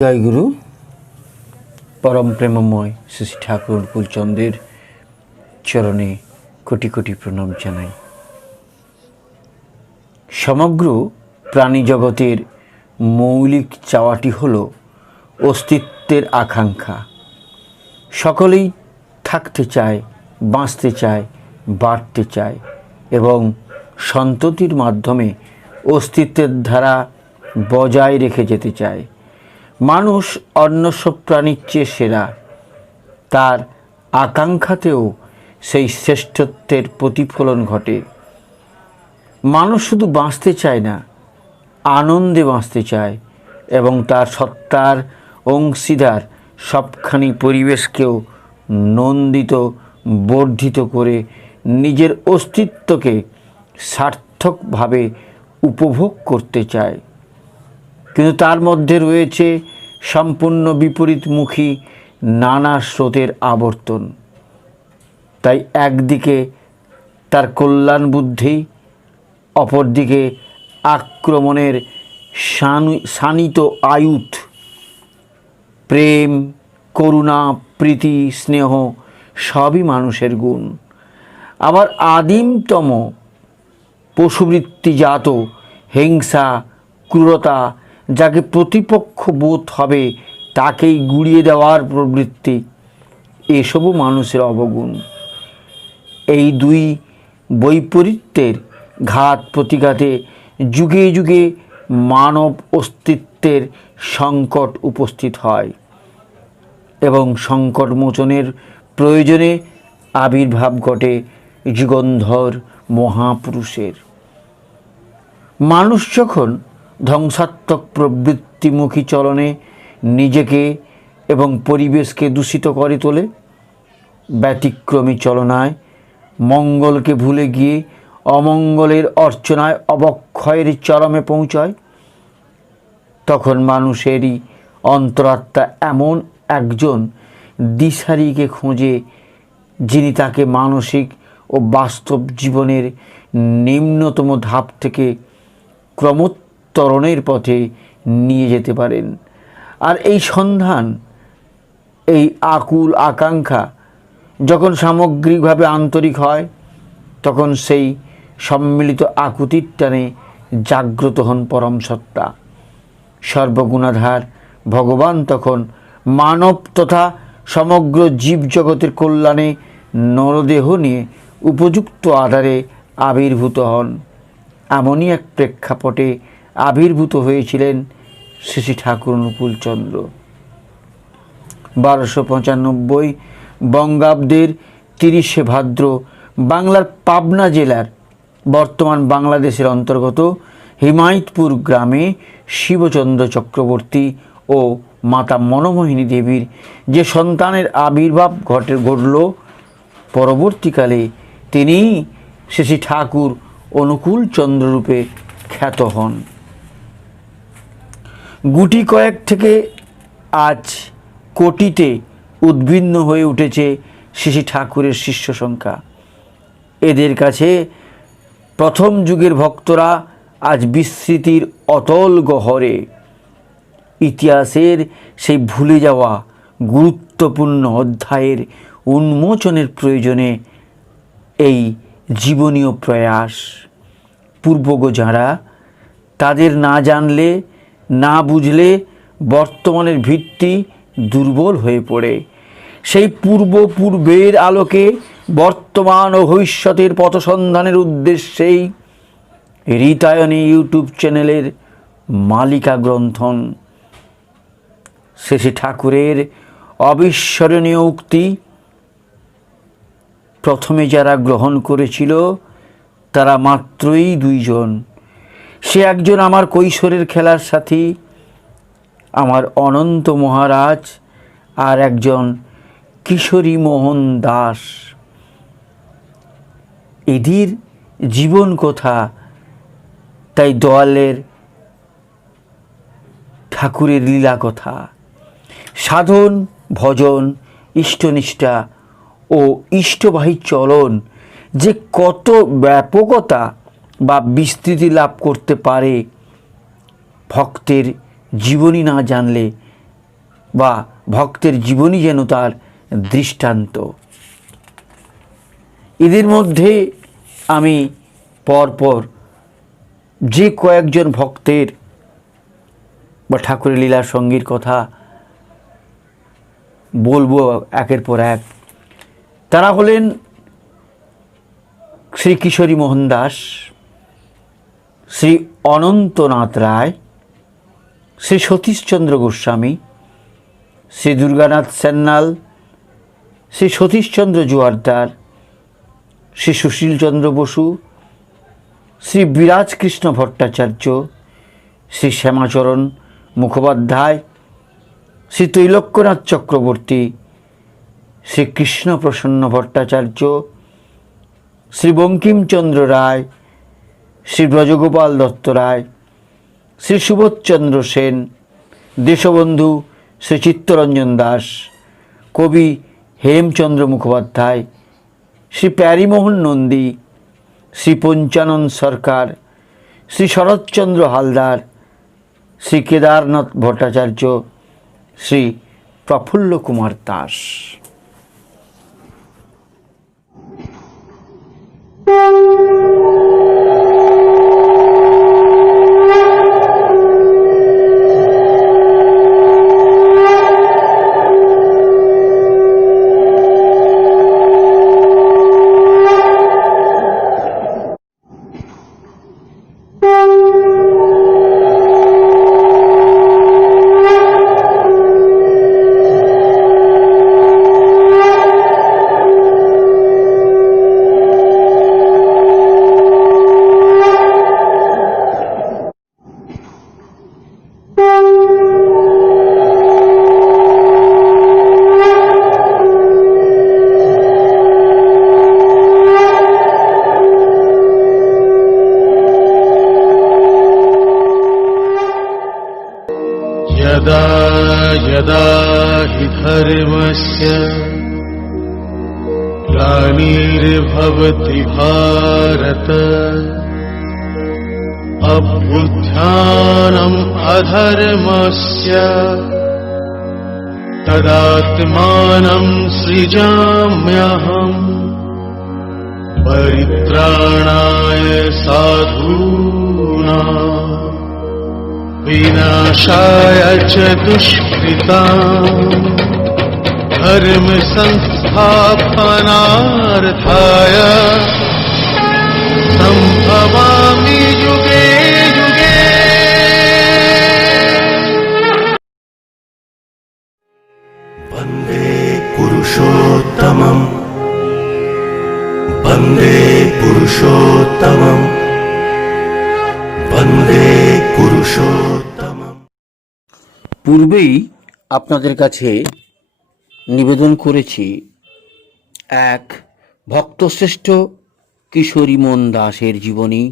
জয় গুরু পরম প্রেমময় শ্রী ঠাকুর অনুকূলচন্দ্রের চরণে কোটি কোটি প্রণাম জানাই। সমগ্র প্রাণী জগতের মৌলিক চাওয়াটি হল অস্তিত্বের আকাঙ্ক্ষা। সকলেই থাকতে চায়, বাঁচতে চায়, বাড়তে চায় এবং সন্ততির মাধ্যমে অস্তিত্বের ধারা বজায় রেখে যেতে চায়। মানুষ অন্য সব প্রাণীর চেয়ে সেরা, তার আকাঙ্ক্ষাতেও সেই শ্রেষ্ঠত্বের প্রতিফলন ঘটে। মানুষ শুধু বাঁচতে চায় না, আনন্দে বাঁচতে চায় এবং তার সত্তার অংশীদার সবখানি পরিবেশকেও নন্দিত বর্ধিত করে নিজের অস্তিত্বকে সার্থকভাবে উপভোগ করতে চায়। কিন্তু তার মধ্যে রয়েছে সম্পূর্ণ বিপরীতমুখী নানা স্রোতের আবর্তন। তাই একদিকে তার কল্যাণ বুদ্ধি, অপরদিকে আক্রমণের শানিত আয়ুধ। প্রেম, করুণা, প্রীতি, স্নেহ সবই মানুষের গুণ। আবার আদিমতম পশুবৃত্তিজাত হিংসা, ক্রূরতা, যাকে প্রতিপক্ষ বোধ হবে তাকেই গুড়িয়ে দেওয়ার প্রবৃত্তি, এসবও মানুষের অবগুণ। এই দুই বৈপরীত্যের ঘাত প্রতিঘাতে যুগে যুগে মানব অস্তিত্বের সংকট উপস্থিত হয় এবং সংকট মোচনের প্রয়োজনে আবির্ভাব ঘটে যুগন্ধর মহাপুরুষের। মানুষ যখন ধ্বংসাত্মক প্রবৃত্তিমুখী চলনে নিজেকে এবং পরিবেশকে দূষিত করে তোলে, ব্যতিক্রমী চলনায় মঙ্গলকে ভুলে গিয়ে অমঙ্গলের অর্চনায় অবক্ষয়ের চরমে পৌঁছায়, তখন মানুষেরই অন্তরাত্মা এমন একজন দিশারিকে খোঁজে, যিনি তাকে মানসিক ও বাস্তব জীবনের নিম্নতম ধাপ থেকে ক্রমোত্তরণের পথে নিয়ে যেতে পারেন। আর এই সন্ধান, এই আকুল আকাঙ্ক্ষা যখন সামগ্রিকভাবে আন্তরিক হয়, তখন সেই সম্মিলিত আকুতির টানে জাগ্রত হন পরম সত্তা। সর্বগুণাধার ভগবান তখন মানব তথা সমগ্র জীবজগতের কল্যাণে নরদেহ নিয়ে উপযুক্ত আধারে আবির্ভূত হন। এমনই এক প্রেক্ষাপটে আবির্ভূত হয়েছিলেন শ্রী ঠাকুর অনুকূলচন্দ্র। 1295 বঙ্গাব্দের 30শে ভাদ্র বাংলার পাবনা জেলার বর্তমান বাংলাদেশের অন্তর্গত হিমায়তপুর গ্রামে শিবচন্দ্র চক্রবর্তী ও মাতা মনমোহিনী দেবীর যে সন্তানের আবির্ভাব ঘটল, পরবর্তীকালে তিনি শ্রী ঠাকুর অনুকূলচন্দ্র রূপে খ্যাত হন। গুটি কয়েক থেকে আজ কোটিতে উদ্ভিন্ন হয়ে উঠেছে শ্রী ঠাকুরের শিষ্য সংখ্যা। এদের কাছে প্রথম যুগের ভক্তরা আজ বিস্মৃতির অতল গহ্বরে ইতিহাসের সেই ভুলে যাওয়া গুরুত্বপূর্ণ অধ্যায়ের উন্মোচনের প্রয়োজনে এই জীবনীয় প্রয়াস। পূর্বগ যাঁরা, তাদের না জানলে, না বুঝলে বর্তমানের ভিত্তি দুর্বল হয়ে পড়ে। সেই পূর্বের আলোকে বর্তমান ও ভবিষ্যতের পথসন্ধানের উদ্দেশ্যেই ঋতায়নী ইউটিউব চ্যানেলের মালিকা গ্রন্থন। শ্রী ঠাকুরের অবিস্মরণীয় উক্তি, প্রথমে যারা গ্রহণ করেছিল তারা মাত্রই 2 জন। সে একজন আমার কৈশোরের খেলার সাথী, আমার অনন্ত মহারাজ, আর একজন কিশোরী মোহন দাস। এদের জীবন কথা তাই দয়ালের ঠাকুরের লীলা কথা। সাধন, ভজন, ইষ্টনিষ্ঠা ও ইষ্টবাহী চলন যে কত ব্যাপকতা বা বিস্তৃতি লাভ করতে পারে, ভক্তের জীবনী না জানলে বা ভক্তের জীবনই যেন তার দৃষ্টান্ত। এদের মধ্যে আমি পরপর যে কয়েকজন ভক্তের বা ঠাকুরের লীলা সঙ্গীর কথা বলবো একের পর এক, তারা হলেন শ্রী কিশোরী মোহন দাস, শ্রী অনন্তনাথ রায়, শ্রী সতীশচন্দ্র গোস্বামী, শ্রী দুর্গানাথ সান্যাল, শ্রী সতীশচন্দ্র জোয়ারদার, শ্রী সুশীলচন্দ্র বসু, শ্রী বিরাজ কৃষ্ণ ভট্টাচার্য, শ্রী শ্যামাচরণ মুখোপাধ্যায়, শ্রী তৈলক্যনাথ চক্রবর্তী, শ্রী কৃষ্ণ প্রসন্ন ভট্টাচার্য, শ্রী বঙ্কিমচন্দ্র রায়, শ্রী ব্রজগোপাল দত্ত রায়, শ্রী সুবোধচন্দ্র সেন, দেশবন্ধু শ্রী চিত্তরঞ্জন দাস, কবি হেমচন্দ্র মুখোপাধ্যায়, শ্রী প্যারীমোহন নন্দী, শ্রী পঞ্চানন সরকার, শ্রী শরৎচন্দ্র হালদার, শ্রী কেদারনাথ ভট্টাচার্য, শ্রী প্রফুল্ল কুমার দাস। यदा यदा हि धर्मस्य ग्लानिर्भवति भारत अभ्युत्थानम् अधर्मस्य तदात्मानं सृजाम्यहम् परित्राणाय साधूनां विनाशाय च दुष्कृताम् धर्म संस्थापनार्थाय सम्भवामि युगे युगे। वन्दे पुरुषोत्तमम् वन्दे पुरुषोत्तमम् वन्दे पुरुषोत्तमम्। পূর্বেই আপনাদের কাছে নিবেদন করেছি এক, ভক্তশ্রেষ্ঠ কিশোরী মোহন দাসের জীবনী,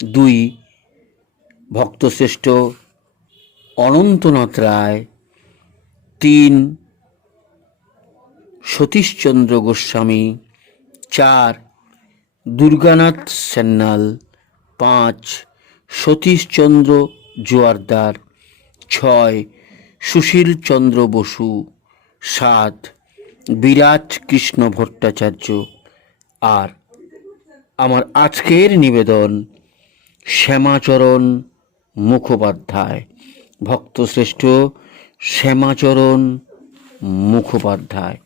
দুই, ভক্তশ্রেষ্ঠ অনন্তনাথ রায়, তিন, সতীশচন্দ্র গোস্বামী, চার, দুর্গানাথ সান্যাল, পাঁচ, সতীশচন্দ্র জোয়ারদার, ছয়, সুশীলচন্দ্র বসু, সাত, বিরাজ কৃষ্ণ ভট্টাচার্য। আর আমার আজকের নিবেদন শ্যামাচরণ মুখোপাধ্যায়, ভক্তশ্রেষ্ঠ শ্যামাচরণ মুখোপাধ্যায়।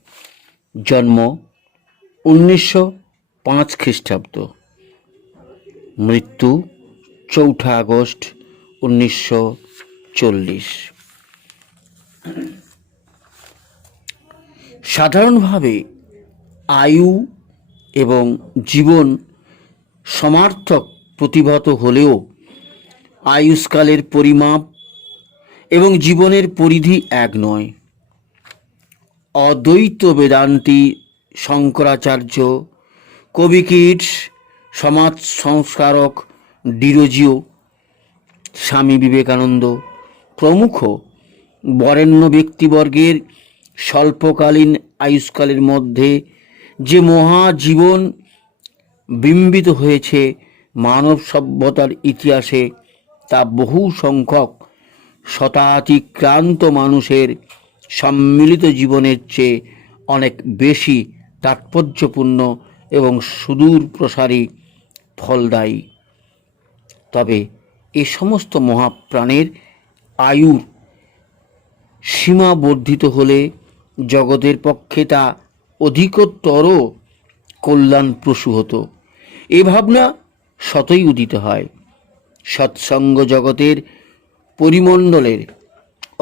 জন্ম 1905 খ্রিস্টাব্দ, মৃত্যু 4 আগস্ট 1940। সাধারণভাবে আয়ু এবং জীবন সমার্থক প্রতিভাত হলেও আয়ুষ্কালের পরিমাপ এবং জীবনের পরিধি এক নয়। অদ্বৈত বেদান্তি শঙ্করাচার্য, কবি কিটস, সমাজ সংস্কারক ডিরোজিও, স্বামী বিবেকানন্দ প্রমুখ বরেণ্য ব্যক্তিবর্গের স্বল্পকালীন আয়ুষ্কালের মধ্যে যে মহাজীবন বিম্বিত হয়েছে মানব সভ্যতার ইতিহাসে, তা বহু সংখ্যক শতাধিক্রান্ত মানুষের সম্মিলিত জীবনের চেয়ে অনেক বেশি তাৎপর্যপূর্ণ এবং সুদূর প্রসারী ফলদায়ী। তবে এ সমস্ত মহাপ্রাণের আয়ুর সীমা বর্ধিত হলে জগতের পক্ষে তা অধিকতর কল্যাণপ্রসূ হতো। এ ভাবনা সতই উদিত হয়। সৎসঙ্গ জগতের পরিমণ্ডলের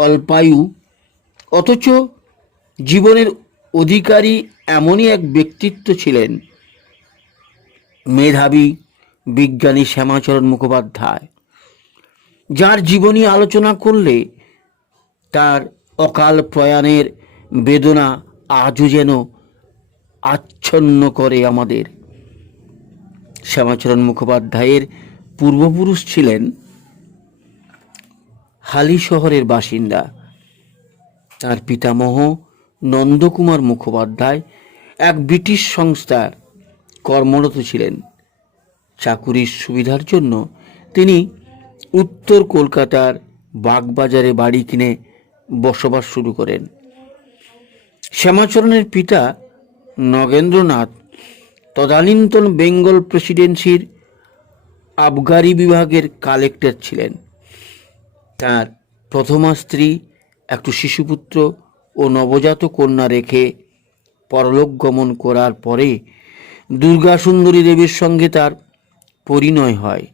অল্পায়ু অথচ জীবনের অধিকারী এমনই এক ব্যক্তিত্ব ছিলেন মেধাবী বিজ্ঞানী শ্যামাচরণ মুখোপাধ্যায়, যার জীবনী আলোচনা করলে তার অকাল প্রয়াণের বেদনা আজও যেন আচ্ছন্ন করে আমাদের। শ্যামাচরণ মুখোপাধ্যায়ের পূর্বপুরুষ ছিলেন হালি শহরের বাসিন্দা। তার পিতামহ নন্দকুমার মুখোপাধ্যায় এক ব্রিটিশ সংস্থার কর্মরত ছিলেন। চাকুরির সুবিধার জন্য তিনি উত্তর কলকাতার বাগবাজারে বাড়ি কিনে বসবাস শুরু করেন। শ্যামাচরণের পিতা নগেন্দ্রনাথ তদানীন্তন বেঙ্গল প্রেসিডেন্সির আবগারি বিভাগের কালেক্টর ছিলেন। তার প্রথমা স্ত্রী একটু শিশুপুত্র ও নবজাত কন্যা রেখে পরলোক গমন করার পরে দুর্গা সুন্দরী দেবীর সঙ্গে তার পরিণয় হয়।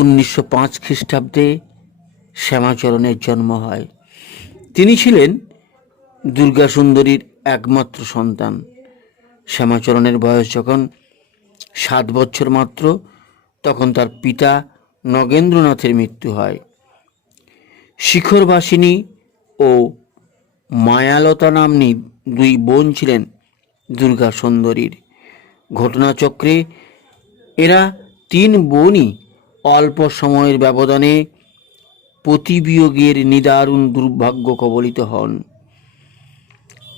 1905 খ্রিস্টাব্দে শ্যামাচরণের জন্ম হয়। তিনি ছিলেন দুর্গা সুন্দরীর একমাত্র সন্তান। শ্যামাচরণের বয়স যখন 7 বছর মাত্র, তখন তার পিতা নগেন্দ্রনাথের মৃত্যু হয়। শিখরবাসিনী ও মায়ালতা নাম্নী 2 বোন ছিলেন দুর্গা সুন্দরীর। ঘটনাচক্রে এরা 3 বোনই অল্প সময়ের ব্যবধানে পতিবিয়োগের নিদারুণ দুর্ভাগ্য কবলিত হন।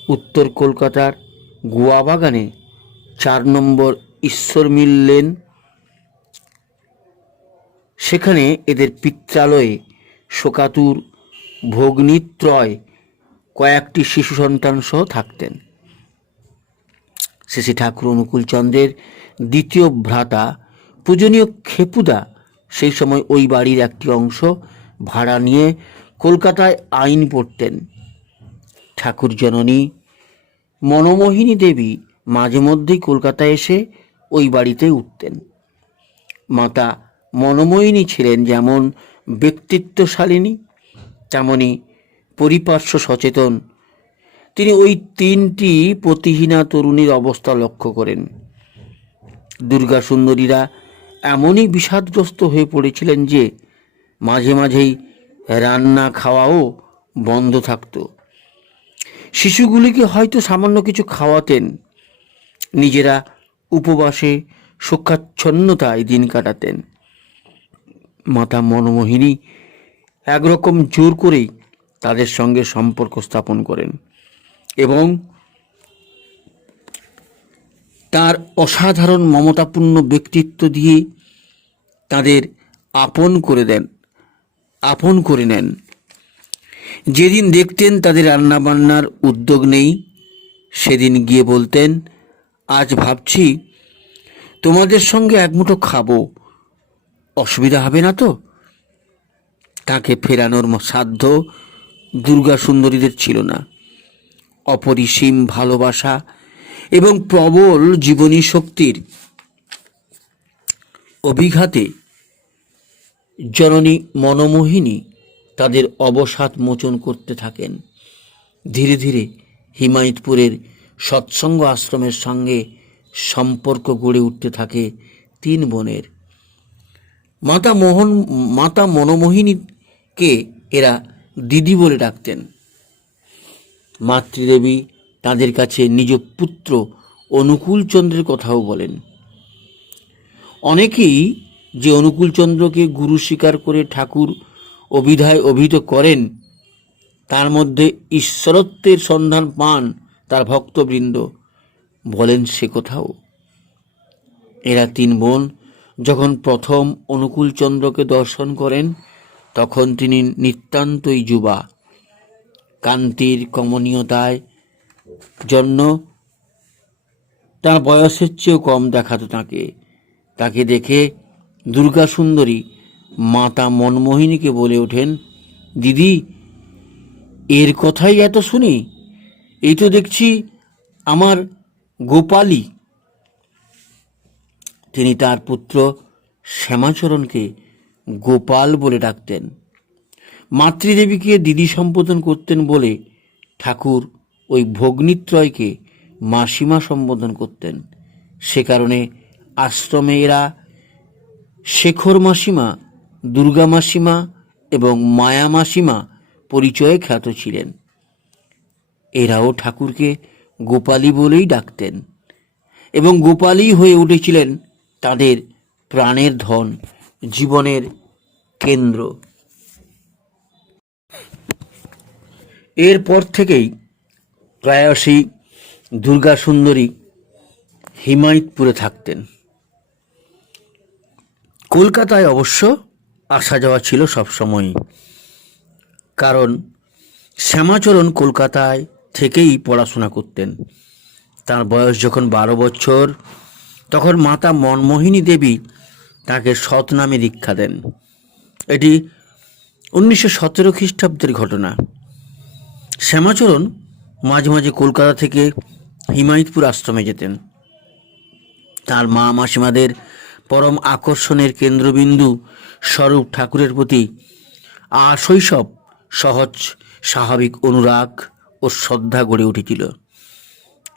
উত্তর কলকাতার গোয়াবাগানে 4 নম্বর ঈশ্বর মিল লেন, সেখানে এদের পিত্রালয়ে শোকাতুর ভগ্নিত্রয় কয়েকটি শিশু সন্তান সহ থাকতেন। শ্রী ঠাকুর অনুকূলচন্দ্রের দ্বিতীয় ভ্রাতা পূজনীয় খেপুদা সেই সময় ওই বাড়ির একটি অংশ ভাড়া নিয়ে কলকাতায় আইন পড়তেন। ঠাকুর জননী মনোমোহিনী দেবী মাঝে মধ্যেই কলকাতায় এসে ওই বাড়িতে উঠতেন। মাতা মনোমোহিনী ছিলেন যেমন ব্যক্তিত্বশালিনী তেমনি পরিপার্শ্ব সচেতন। তিনি ওই 3টি প্রতিহীনা তরুণীর অবস্থা লক্ষ্য করেন। দুর্গা সুন্দরীরা এমনই বিষাদগ্রস্ত হয়ে পড়েছিলেন যে মাঝে মাঝেই রান্না খাওয়াও বন্ধ থাকত। শিশুগুলিকে হয়তো সামান্য কিছু খাওয়াতেন, নিজেরা উপবাসে শোকাচ্ছন্নতায় দিন কাটাতেন। মাতা মনোমোহিনী একরকম জোর করেই তাদের সঙ্গে সম্পর্ক স্থাপন করেন এবং তার অসাধারণ মমতাপূর্ণ ব্যক্তিত্ব দিয়ে তাদের আপন করে নেন। যেদিন দেখতেন তাদের রান্নাবান্নার উদ্যোগ নেই, সেদিন গিয়ে বলতেন, আজ ভাবছি তোমাদের সঙ্গে এক মুঠো খাবো, অসুবিধা হবে না তো? তাকে ফেরানোর সাধ্য দুর্গা সুন্দরীদের ছিল না। অপরিসীম ভালোবাসা এবং প্রবল জীবনী শক্তির অভিঘাতে জননী মনোমোহিনী তাদের অবসাদ মোচন করতে থাকেন। ধীরে ধীরে হিমায়তপুরের সৎসঙ্গ আশ্রমের সঙ্গে সম্পর্ক গড়ে উঠতে থাকে 3 বোনের। মাতা মনোমোহিনীকে এরা দিদি বলে ডাকতেন। মাতৃদেবী তাদের কাছে নিজ পুত্র অনুকূলচন্দ্রের কথাও বলেন। অনেকেই যে অনুকূলচন্দ্রকে গুরু স্বীকার করে ঠাকুর অভিধায় অভিহিত করেন, তার মধ্যে ঈশ্বরত্বের সন্ধান পান তার ভক্তবৃন্দ, বলেন সে কথাও। এরা 3 বোন যখন প্রথম অনুকূলচন্দ্রকে দর্শন করেন, তখন তিনি নিতান্তই যুবা। কান্তির কমনীয়তায় জন্য তার বয়সের চেয়েও কম দেখাতো তাকে। তাকে দেখে দুর্গা সুন্দরী মাতা মনমোহিনীকে বলে ওঠেন, দিদি, এর কথাই এত শুনি, এই তো দেখছি আমার গোপালী। তিনি তার পুত্র শ্যামাচরণকে গোপাল বলে ডাকতেন। মাতৃদেবীকে দিদি সম্বোধন করতেন বলে ঠাকুর ওই ভগ্নিত্রয়কে মাসিমা সম্বোধন করতেন। সে কারণে আশ্রমে এরা শেখর মাসিমা, দুর্গা মাসিমা এবং মায়া মাসিমা পরিচয়ে খ্যাত ছিলেন। এরাও ঠাকুরকে গোপালী বলেই ডাকতেন এবং গোপালী হয়ে উঠেছিলেন তাদের প্রাণের ধন, জীবনের কেন্দ্র। এরপর থেকেই প্রায়শই দুর্গা সুন্দরী হিমায়তপুরে থাকতেন। কলকাতায় অবশ্য আসা যাওয়া ছিল সবসময়ই, কারণ শ্যামাচরণ কলকাতায় থেকেই পড়াশোনা করতেন। তার বয়স যখন 12 বছর, তখন মাতা মনমোহিনী দেবী তাকে সৎ নামে দীক্ষা দেন। এটি 1917 খ্রিস্টাব্দের ঘটনা। শ্যামাচরণ মাঝে মাঝে কলকাতা থেকে হিমায়তপুর আশ্রমে যেতেন। তার মা মাসিমাদের পরম আকর্ষণের কেন্দ্রবিন্দু স্বরূপ ঠাকুরের প্রতি শৈশব সহজ স্বাভাবিক অনুরাগ ও শ্রদ্ধা গড়ে উঠেছিল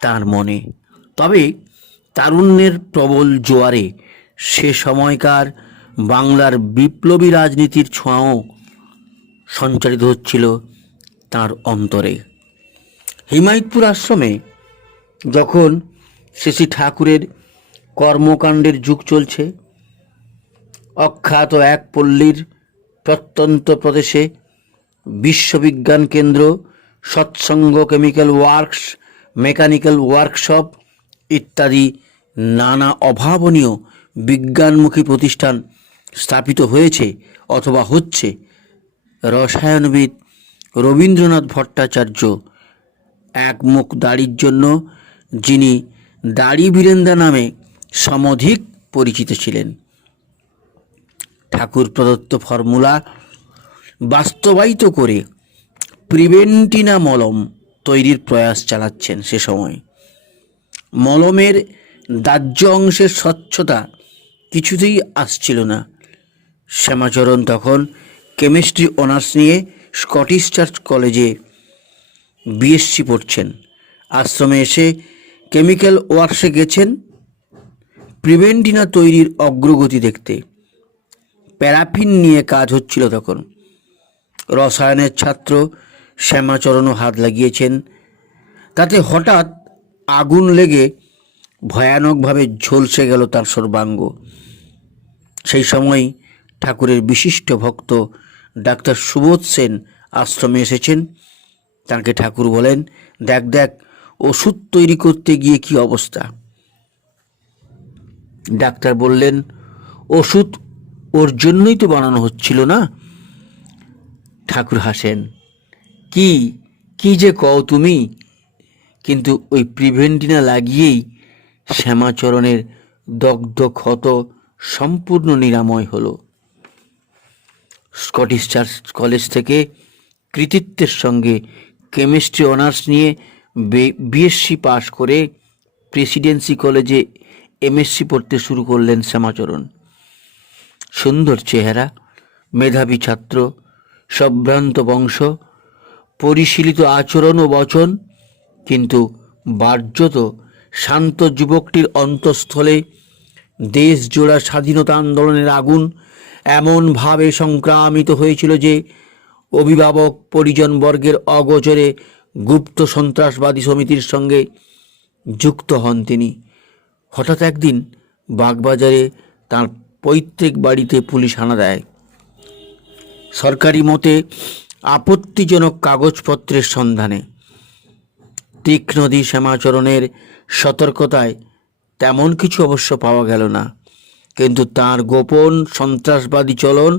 তার মনে। তবে তারুণ্যের প্রবল জোয়ারে সে সময়কার বাংলার বিপ্লবী রাজনীতির ছোঁয়াও সঞ্চারিত হচ্ছিল তার অন্তরে। হিমায়তপুর আশ্রমে যখন শ্রী ঠাকুরের কর্মকাণ্ডের যুগ চলছে, অখ্যাত এক পল্লীর প্রত্যন্ত প্রদেশে বিশ্ববিজ্ঞান কেন্দ্র, সৎসঙ্গ কেমিক্যাল ওয়ার্কস, মেকানিক্যাল ওয়ার্কশপ ইত্যাদি নানা অভাবনীয় বিজ্ঞানমুখী প্রতিষ্ঠান স্থাপিত হয়েছে অথবা হচ্ছে। রসায়নবিদ রবীন্দ্রনাথ ভট্টাচার্য একমুখ দাড়ির জন্য, যিনি দাড়ি বীরেন্দা নামে সমধিক পরিচিত ছিলেন, ঠাকুর প্রদত্ত ফর্মুলা বাস্তবায়িত করে প্রিভেন্টিনা মলম তৈরির প্রয়াস চালাচ্ছেন। সে সময় মলমের দাহ্য অংশের স্বচ্ছতা কিছুতেই আসছিল না। শ্যামাচরণ তখন কেমিস্ট্রি অনার্স নিয়ে স্কটিশ চার্চ কলেজে বিএসসি পড়ছেন। আশ্রমে এসে কেমিক্যাল ওয়ার্কসে গেছেন প্রিভেন্টিনা তৈরির অগ্রগতি দেখতে। প্যারাফিন নিয়ে কাজ হচ্ছিল তখন। রসায়নের ছাত্র শ্যামাচরণও হাত লাগিয়েছেন। তাতে হঠাৎ আগুন লেগে ভয়ানকভাবে ঝলসে গেল তার সর্বাঙ্গ। সেই সময় ঠাকুরের বিশিষ্ট ভক্ত ডাক্তার সুবোধ সেন আশ্রমে এসেছেন। তাকে ঠাকুর বলেন, দেখ দেখ, ওষুধ তৈরি করতে গিয়ে কি অবস্থা। ডাক্তার বললেন, ওষুধ ওর জন্যই তো বানানো হচ্ছিল না। ঠাকুর হাসেন, কি কি যে কও তুমি। কিন্তু ওই প্রিভেন্টিনা লাগিয়েই শ্যামাচরণের দগ্ধ ক্ষত সম্পূর্ণ নিরাময় হলো। স্কটিশ চার্চ কলেজ থেকে কৃতিত্বের সঙ্গে কেমিস্ট্রি অনার্স নিয়ে বিএসসি পাশ করে প্রেসিডেন্সি কলেজে এমএসসি পড়তে শুরু করলেন শ্যামাচরণ। সুন্দর চেহারা, মেধাবী ছাত্র, সম্ভ্রান্ত বংশ, পরিশীলিত আচরণ ও বচন, কিন্তু বাহ্যত শান্ত যুবকটির অন্তঃস্থলে দেশজোড়া স্বাধীনতা আন্দোলনের আগুন এমনভাবে সংক্রামিত হয়েছিল যে অভিভাবক পরিজনবর্গের অগোচরে গুপ্ত সন্ত্রাসবাদী সমিতির সঙ্গে যুক্ত হন তিনি। হঠাৎ একদিন বাগবাজারে তাঁর পৈতৃক বাড়িতে পুলিশ হানা দেয়। সরকারি মতে আপত্তিজনক কাগজপত্রের সন্ধানে। তীক্ষ্ণদী শ্যামাচরণের সতর্কতায় তেমন কিছু অবশ্য পাওয়া গেল না, কিন্তু তার গোপন সন্ত্রাসবাদী চলন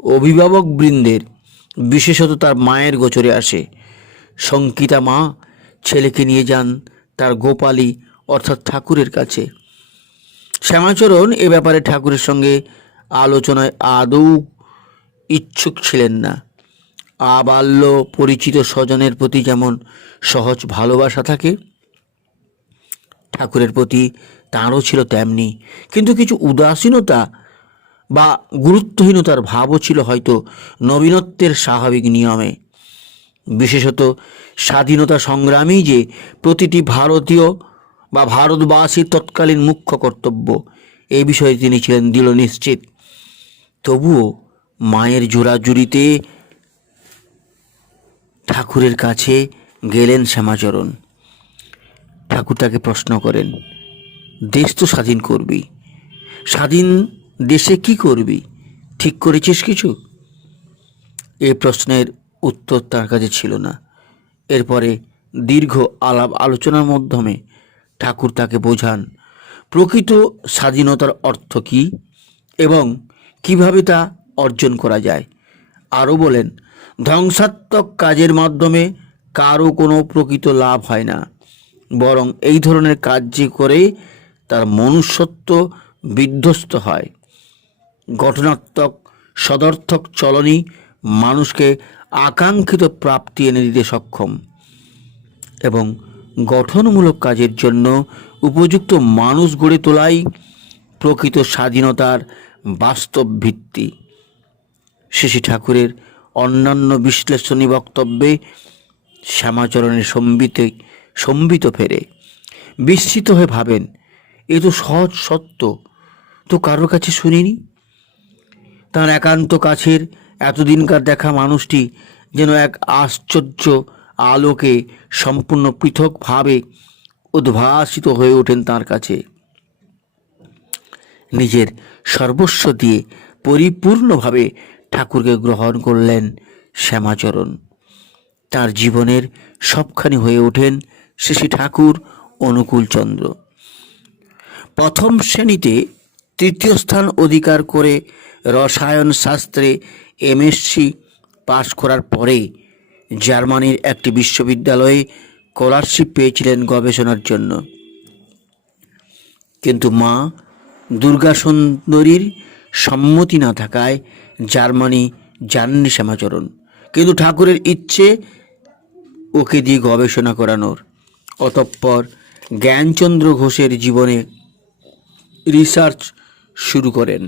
অভিভাবকবৃন্দের, বিশেষত তার মায়ের গোচরে আসে। শঙ্কিতা মা ছেলেকে নিয়ে যান তার গোপালী অর্থাৎ ঠাকুরের কাছে। শ্যামাচরণ এ ব্যাপারে ঠাকুরের সঙ্গে আলোচনায় আদৌ ইচ্ছুক ছিলেন না। আবাল্য পরিচিত স্বজনের প্রতি যেমন সহজ ভালোবাসা থাকে, ঠাকুরের প্রতি তাঁরও ছিল তেমনি, কিন্তু কিছু উদাসীনতা বা গুরুত্বহীনতার ভাবও ছিল হয়তো নবীনত্বের স্বাভাবিক নিয়মে। বিশেষত স্বাধীনতা সংগ্রামী যে প্রতিটি ভারতীয় বা ভারতবাসীর তৎকালীন মুখ্য কর্তব্য, এই বিষয়ে তিনি ছিলেন দৃঢ় নিশ্চিত। তবুও মায়ের জোড়াজুড়িতে ঠাকুরের কাছে গেলেন শ্যামাচরণ। ঠাকুর তাকে প্রশ্ন করেন, দেশ তো স্বাধীন করবি, স্বাধীন দেশে কি করবি, ঠিক করেছিস কিছু? এই প্রশ্নের উত্তর তার কাছে ছিল না। এরপরে দীর্ঘ আলাপ আলোচনার মাধ্যমে ঠাকুর তাকে বোঝান প্রকৃত স্বাধীনতার অর্থ কী এবং কিভাবে তা অর্জন করা যায়। আরও বলেন, ধ্বংসাত্মক কাজের মাধ্যমে কারও কোনো প্রকৃত লাভ হয় না, বরং এই ধরনের কাজ করে তার মনুষ্যত্ব বিধ্বস্ত হয়। গঠনাত্মক সদর্থক চলনই মানুষকে আকাঙ্ক্ষিত প্রাপ্তি এনে দিতে সক্ষম এবং গঠনমূলক কাজের জন্য উপযুক্ত মানুষ গড়ে তোলাই প্রকৃত স্বাধীনতার বাস্তব ভিত্তি। শ্রী ঠাকুরের অন্যান্য বিশ্লেষণী বক্তব্যে শ্যামাচরণের সম্বিত ফেরে বিস্মিত হয়ে ভাবেন, এ তো সহজ সত্য, তো কারোর কাছে শুনিনি। তার একান্ত কাছের এতদিনকার দেখা মানুষটি যেন এক আশ্চর্য আলোকে সম্পূর্ণ পৃথকভাবে উদ্ভাসিত হয়ে ওঠেন তার কাছে। নিজের সর্বস্ব দিয়ে পরিপূর্ণভাবে ঠাকুরকে গ্রহণ করলেন শ্যামাচরণ। তার জীবনের সবখানি হয়ে ওঠেন শ্রী ঠাকুর অনুকূলচন্দ্র। প্রথম শ্রেণীতে তৃতীয় স্থান অধিকার করে রসায়ন শাস্ত্রে এমএসসি পাশ করার পরে জার্মানির একটি বিশ্ববিদ্যালয়ে স্কলারশিপ পেয়েছিলেন গবেষণার জন্য। কিন্তু মা দুর্গাসুন্দরীর সম্মতি না থাকায় জার্মানি যাননি শ্যামাচরণ। কিন্তু ঠাকুরের ইচ্ছে ওকে দিয়ে গবেষণা করানোর। অতঃপর জ্ঞানচন্দ্র ঘোষের জীবনে রিসার্চ শুরু করেন।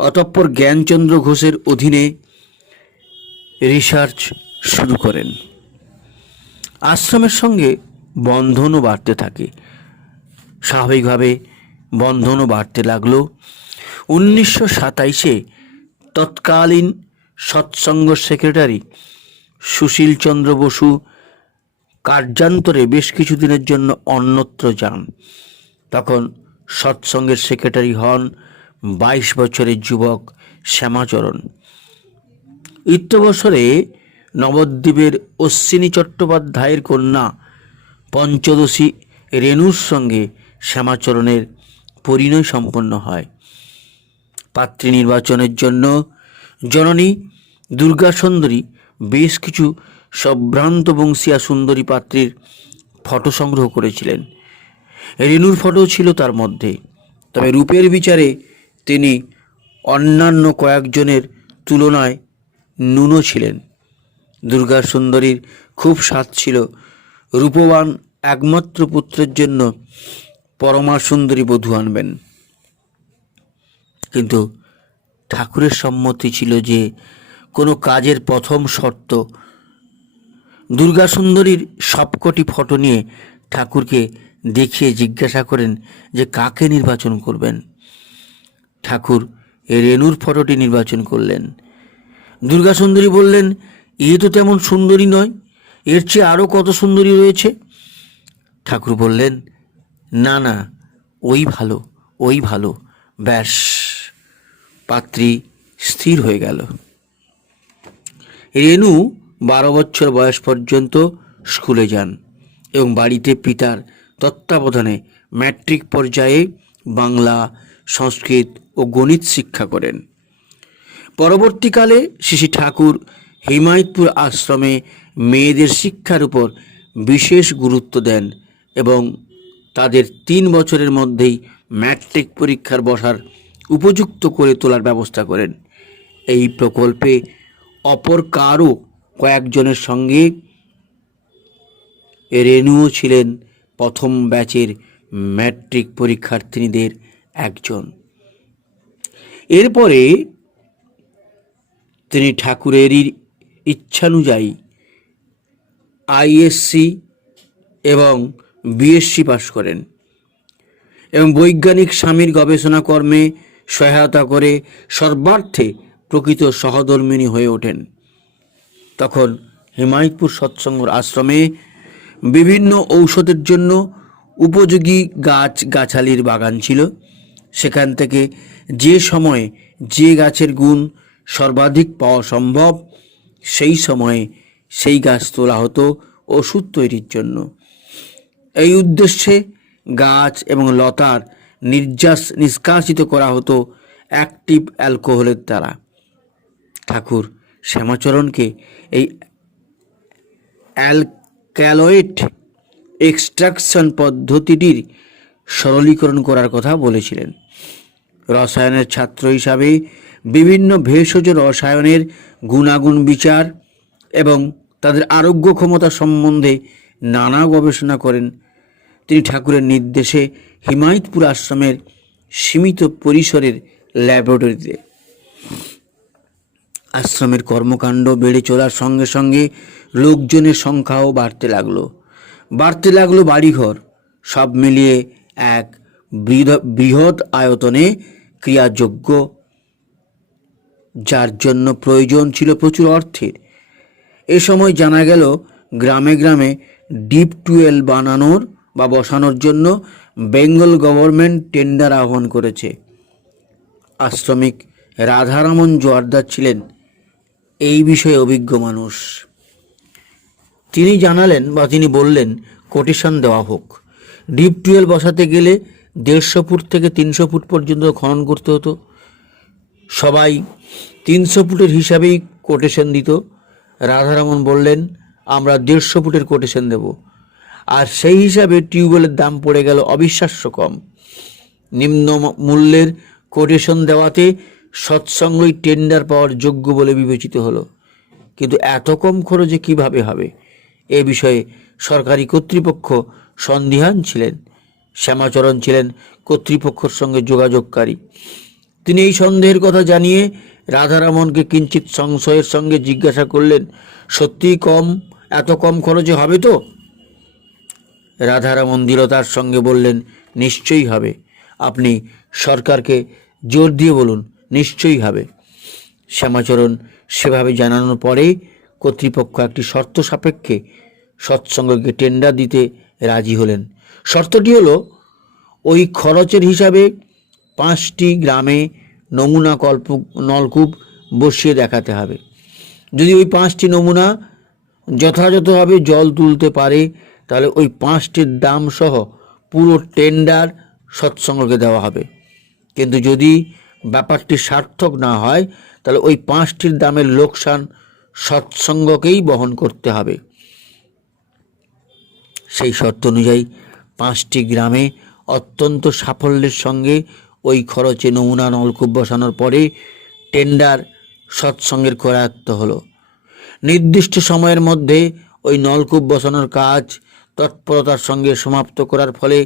অতঃপর জ্ঞানচন্দ্র ঘোষের অধীনে রিসার্চ শুরু করেন। আশ্রমের সঙ্গে বন্ধনও বাড়তে থাকে। স্বাভাবিকভাবে বন্ধনও বাড়তে লাগলো। 1927 তৎকালীন সৎসঙ্গ সেক্রেটারি সুশীলচন্দ্র বসু কার্যান্তরে বেশ কিছুদিনের জন্য অন্যত্র যান। তখন সৎসঙ্গের সেক্রেটারি হন 22 বছরের যুবক শ্যামাচরণ। ইত্যবসরে নবদ্বীপের অশ্বিনী চট্টোপাধ্যায়ের কন্যা পঞ্চদশী রেণুর সঙ্গে শ্যামাচরণের পরিণয় সম্পন্ন হয়। পাত্রী নির্বাচনের জন্য জননী দুর্গাসুন্দরী বেশ কিছু সম্ভ্রান্ত বংশীয়া সুন্দরী পাত্রীর ফটো সংগ্রহ করেছিলেন। রেণুর ফটো ছিল তার মধ্যে, তবে রূপের বিচারে তিনি অন্যান্য কয়েকজনের তুলনায় ন্যূন ছিলেন। দুর্গাসুন্দরীর খুব স্বাদ ছিল রূপবান একমাত্র পুত্রের জন্য পরমা সুন্দরী বধূ আনবেন। কিন্তু ঠাকুরের সম্মতি ছিল যে কোনো কাজের প্রথম শর্ত দুর্গাসুন্দরীর সবকটি ফটো নিয়ে ঠাকুরকে দেখিয়ে জিজ্ঞাসা করেন যে কাকে নির্বাচন করবেন। ঠাকুর রেণুর ফটোটি নির্বাচন করলেন। দুর্গাসুন্দরী বললেন, এ তো তেমন সুন্দরী নয়, এর চেয়ে আরও কত সুন্দরী রয়েছে। ঠাকুর বললেন, না না, ওই ভালো, ওই ভালো। ব্যাস, পাত্রী স্থির হয়ে গেল। রেণু 12 বছর বয়স পর্যন্ত স্কুলে যান এবং বাড়িতে পিতার তত্ত্বাবধানে ম্যাট্রিক পর্যায়ে বাংলা, সংস্কৃত ও গণিত শিক্ষা করেন। পরবর্তীকালে শ্রী ঠাকুর হিমায়তপুর আশ্রমে মেয়েদের শিক্ষার উপর বিশেষ গুরুত্ব দেন এবং তাদের 3 বছরের মধ্যেই ম্যাট্রিক পরীক্ষার বসার উপযুক্ত করে তোলার ব্যবস্থা করেন। এই প্রকল্পে অপর কারও কয়েকজনের সঙ্গে রেণুও ছিলেন প্রথম ব্যাচের ম্যাট্রিক পরীক্ষার্থীদের একজন। এরপরে তিনি ঠাকুরেরই ইচ্ছানুযায়ী আইএসসি এবং বিএসসি পাশ করেন এবং বৈজ্ঞানিক স্বামীর গবেষণা কর্মে সহায়তা করে সর্বার্থে প্রকৃত সহধর্মিণী হয়ে ওঠেন। তখন হিমায়তপুর সৎসঙ্গর আশ্রমে বিভিন্ন ঔষধের জন্য উপযোগী গাছালির বাগান ছিল। সেখান থেকে যে সময়ে যে গাছের গুণ সর্বাধিক পাওয়া সম্ভব সেই সময়ে সেই গাছ তোলা হতো ওষুধ তৈরির জন্য। এই উদ্দেশ্যে গাছ এবং লতার নিষ্কাশিত করা হতো অ্যাক্টিভ অ্যালকোহলের দ্বারা। ঠাকুর শ্যামাচরণকে এই অ্যালক্যালয়েড এক্সট্রাকশন পদ্ধতিটির সরলীকরণ করার কথা বলেছিলেন। রসায়নের ছাত্র হিসাবে বিভিন্ন ভেষজ রসায়নের গুণাগুণ বিচার এবং তাদের আরোগ্য ক্ষমতা সম্বন্ধে নানা গবেষণা করেন। তিনি ঠাকুরের নির্দেশে হিমায়তপুর আশ্রমের সীমিত পরিসরের ল্যাবরেটরিতে আশ্রমের কর্মকাণ্ড বেড়ে চলার সঙ্গে সঙ্গে লোকজনের সংখ্যাও বাড়তে লাগলো বাড়িঘর। সব মিলিয়ে এক বৃহৎ আয়তনে ক্রিয়াযোগ্য, যার জন্য প্রয়োজন ছিল প্রচুর অর্থের। এ সময় জানা গেল গ্রামে গ্রামে ডিপ টিউবওয়েল বানানোর বা বসানোর জন্য বেঙ্গল গভর্নমেন্ট টেন্ডার আহ্বান করেছে। আশ্রমিক রাধারামন জোয়ারদার ছিলেন এই বিষয়ে অভিজ্ঞ মানুষ। তিনি জানালেন বা তিনি বললেন কোটেশন দেওয়া হোক। ডিপ টিউবওয়েল বসাতে গেলে 150 ফুট থেকে 300 ফুট পর্যন্ত খনন করতে হতো। সবাই 300 ফুটের হিসাবেই কোটেশন দিত। রাধারামন বললেন আমরা 150 ফুটের কোটেশন দেব, আর সেই হিসাবে টিউবওয়েলের দাম পড়ে গেল অবিশ্বাস্য কম। নিম্ন মূল্যের কোটেশন দেওয়াতে সৎসঙ্গই টেন্ডার পাওয়ার যোগ্য বলে বিবেচিত হলো। কিন্তু এত কম খরচে কিভাবে হবে, এ বিষয়ে সরকারি কর্তৃপক্ষ সন্দিহান ছিলেন। শ্যামাচরণ ছিলেন কর্তৃপক্ষের সঙ্গে যোগাযোগকারী। তিনি এই সন্দেহের কথা জানিয়ে রাধারামনকে কিঞ্চিত সংশয়ের সঙ্গে জিজ্ঞাসা করলেন, সত্যিই এত কম খরচে হবে তো? রাধারামন দৃঢ়তার সঙ্গে বললেন, নিশ্চয়ই হবে। আপনি সরকারকে জোর দিয়ে বলুন, নিশ্চয়ই হবে। শ্যামাচরণ সেভাবে জানানোর পরে কর্তৃপক্ষ একটি শর্ত সাপেক্ষে সৎসঙ্গকে টেন্ডার দিতে রাজি হলেন। শর্তটি হলো ওই খরচের হিসাবে 5টি গ্রামে নমুনা নলকূপ বসিয়ে দেখাতে হবে। যদি ওই 5টি নমুনা যথাযথভাবে জল তুলতে পারে তাহলে ওই 5টির দাম সহ পুরো টেন্ডার সৎসঙ্গকে দেওয়া হবে। কিন্তু যদি ব্যাপারটি সার্থক না হয় তাহলে ওই 5টির দামের লোকসান সৎসঙ্গকেই বহন করতে হবে। সেই শর্ত অনুযায়ী 5টি গ্রামে অত্যন্ত সাফল্যের সঙ্গে ওই খরচে নমুনা নলকূপ বসানোর পরে টেন্ডার সৎসঙ্গের করায়ত্ত হলো। নির্দিষ্ট সময়ের মধ্যে ওই নলকূপ বসানোর কাজ তৎপরতার সঙ্গে সমাপ্ত করার ফলে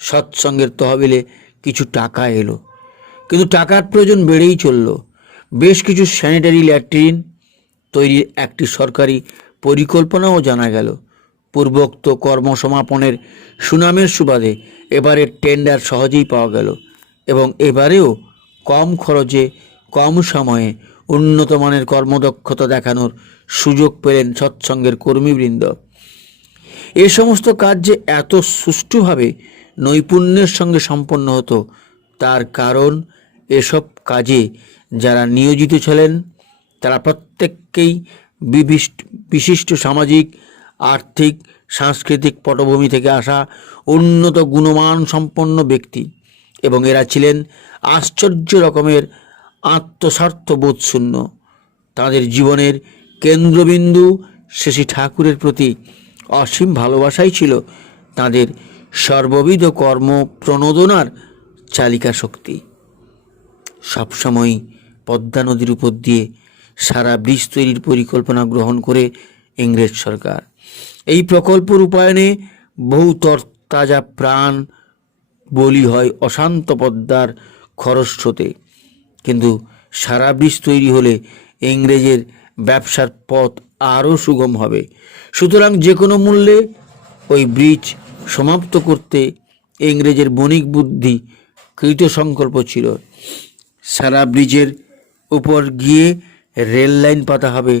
সৎসঙ্গের তহবিলে কিছু টাকা এলো। কিন্তু টাকার প্রয়োজন বেড়েই চলল। বেশ কিছু স্যানিটারি ল্যাট্রিন তৈরির একটি সরকারি পরিকল্পনাও জানা গেল। পূর্বোক্ত কর্মসমাপনের সুনামের সুবাদে এবারের টেন্ডার সহজেই পাওয়া গেল এবং এবারেও কম খরচে কম সময়ে উন্নত মানের কর্মদক্ষতা দেখানোর সুযোগ পেলেন সৎসঙ্গের কর্মীবৃন্দ। এ সমস্ত কাজ যে এত সুষ্ঠুভাবে নৈপুণ্যের সঙ্গে সম্পন্ন হতো তার কারণ এসব কাজে যারা নিয়োজিত ছিলেন তারা প্রত্যেককেই বিশিষ্ট সামাজিক, আর্থিক, সাংস্কৃতিক পটভূমি থেকে আসা উন্নত গুণমান সম্পন্ন ব্যক্তি এবং এরা ছিলেন আশ্চর্য রকমের আত্মস্বার্থবোধ শূন্য। তাদের জীবনের কেন্দ্রবিন্দু শেষী ঠাকুরের প্রতি অসীম ভালোবাসাই ছিল তাদের সর্ববিধ কর্ম প্রণোদনার চালিকা শক্তি। সবসময় পদ্মা নদীর উপর দিয়ে সারা ব্রিজ তৈরির পরিকল্পনা গ্রহণ করে ইংরেজ সরকার। এই প্রকল্প রূপায়ণে বহু তরতাজা প্রাণ বলি হয় অশান্ত পদ্মার খরস্রোতে। কিন্তু সারা ব্রিজ তৈরি হলে ইংরেজের ব্যবসার পথ আরও সুগম হবে। সুতরাং যে কোনো মূল্যে ওই ব্রিজ সমাপ্ত করতে ইংরেজের বণিক বুদ্ধি কৃতসংকল্প ছিল। সারা ব্রিজের উপর গিয়ে রেল লাইন পাতা হবে।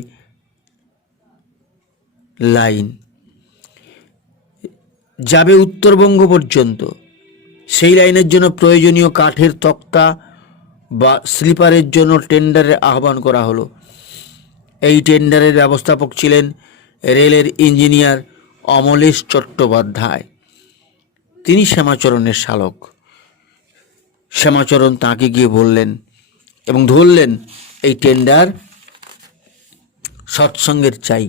লাইন যাবে উত্তরবঙ্গ পর্যন্ত। সেই লাইনের জন্য প্রয়োজনীয় কাঠের তক্তা বা স্লিপারের জন্য টেন্ডারের আহ্বান করা হলো। এই টেন্ডারের ব্যবস্থাপক ছিলেন রেলের ইঞ্জিনিয়ার অমলেশ চট্টোপাধ্যায়। তিনি শ্যামাচরণের শালক। শ্যামাচরণ তাকে গিয়ে বললেন এবং ধরলেন, এই টেন্ডার সৎসঙ্গের চাই,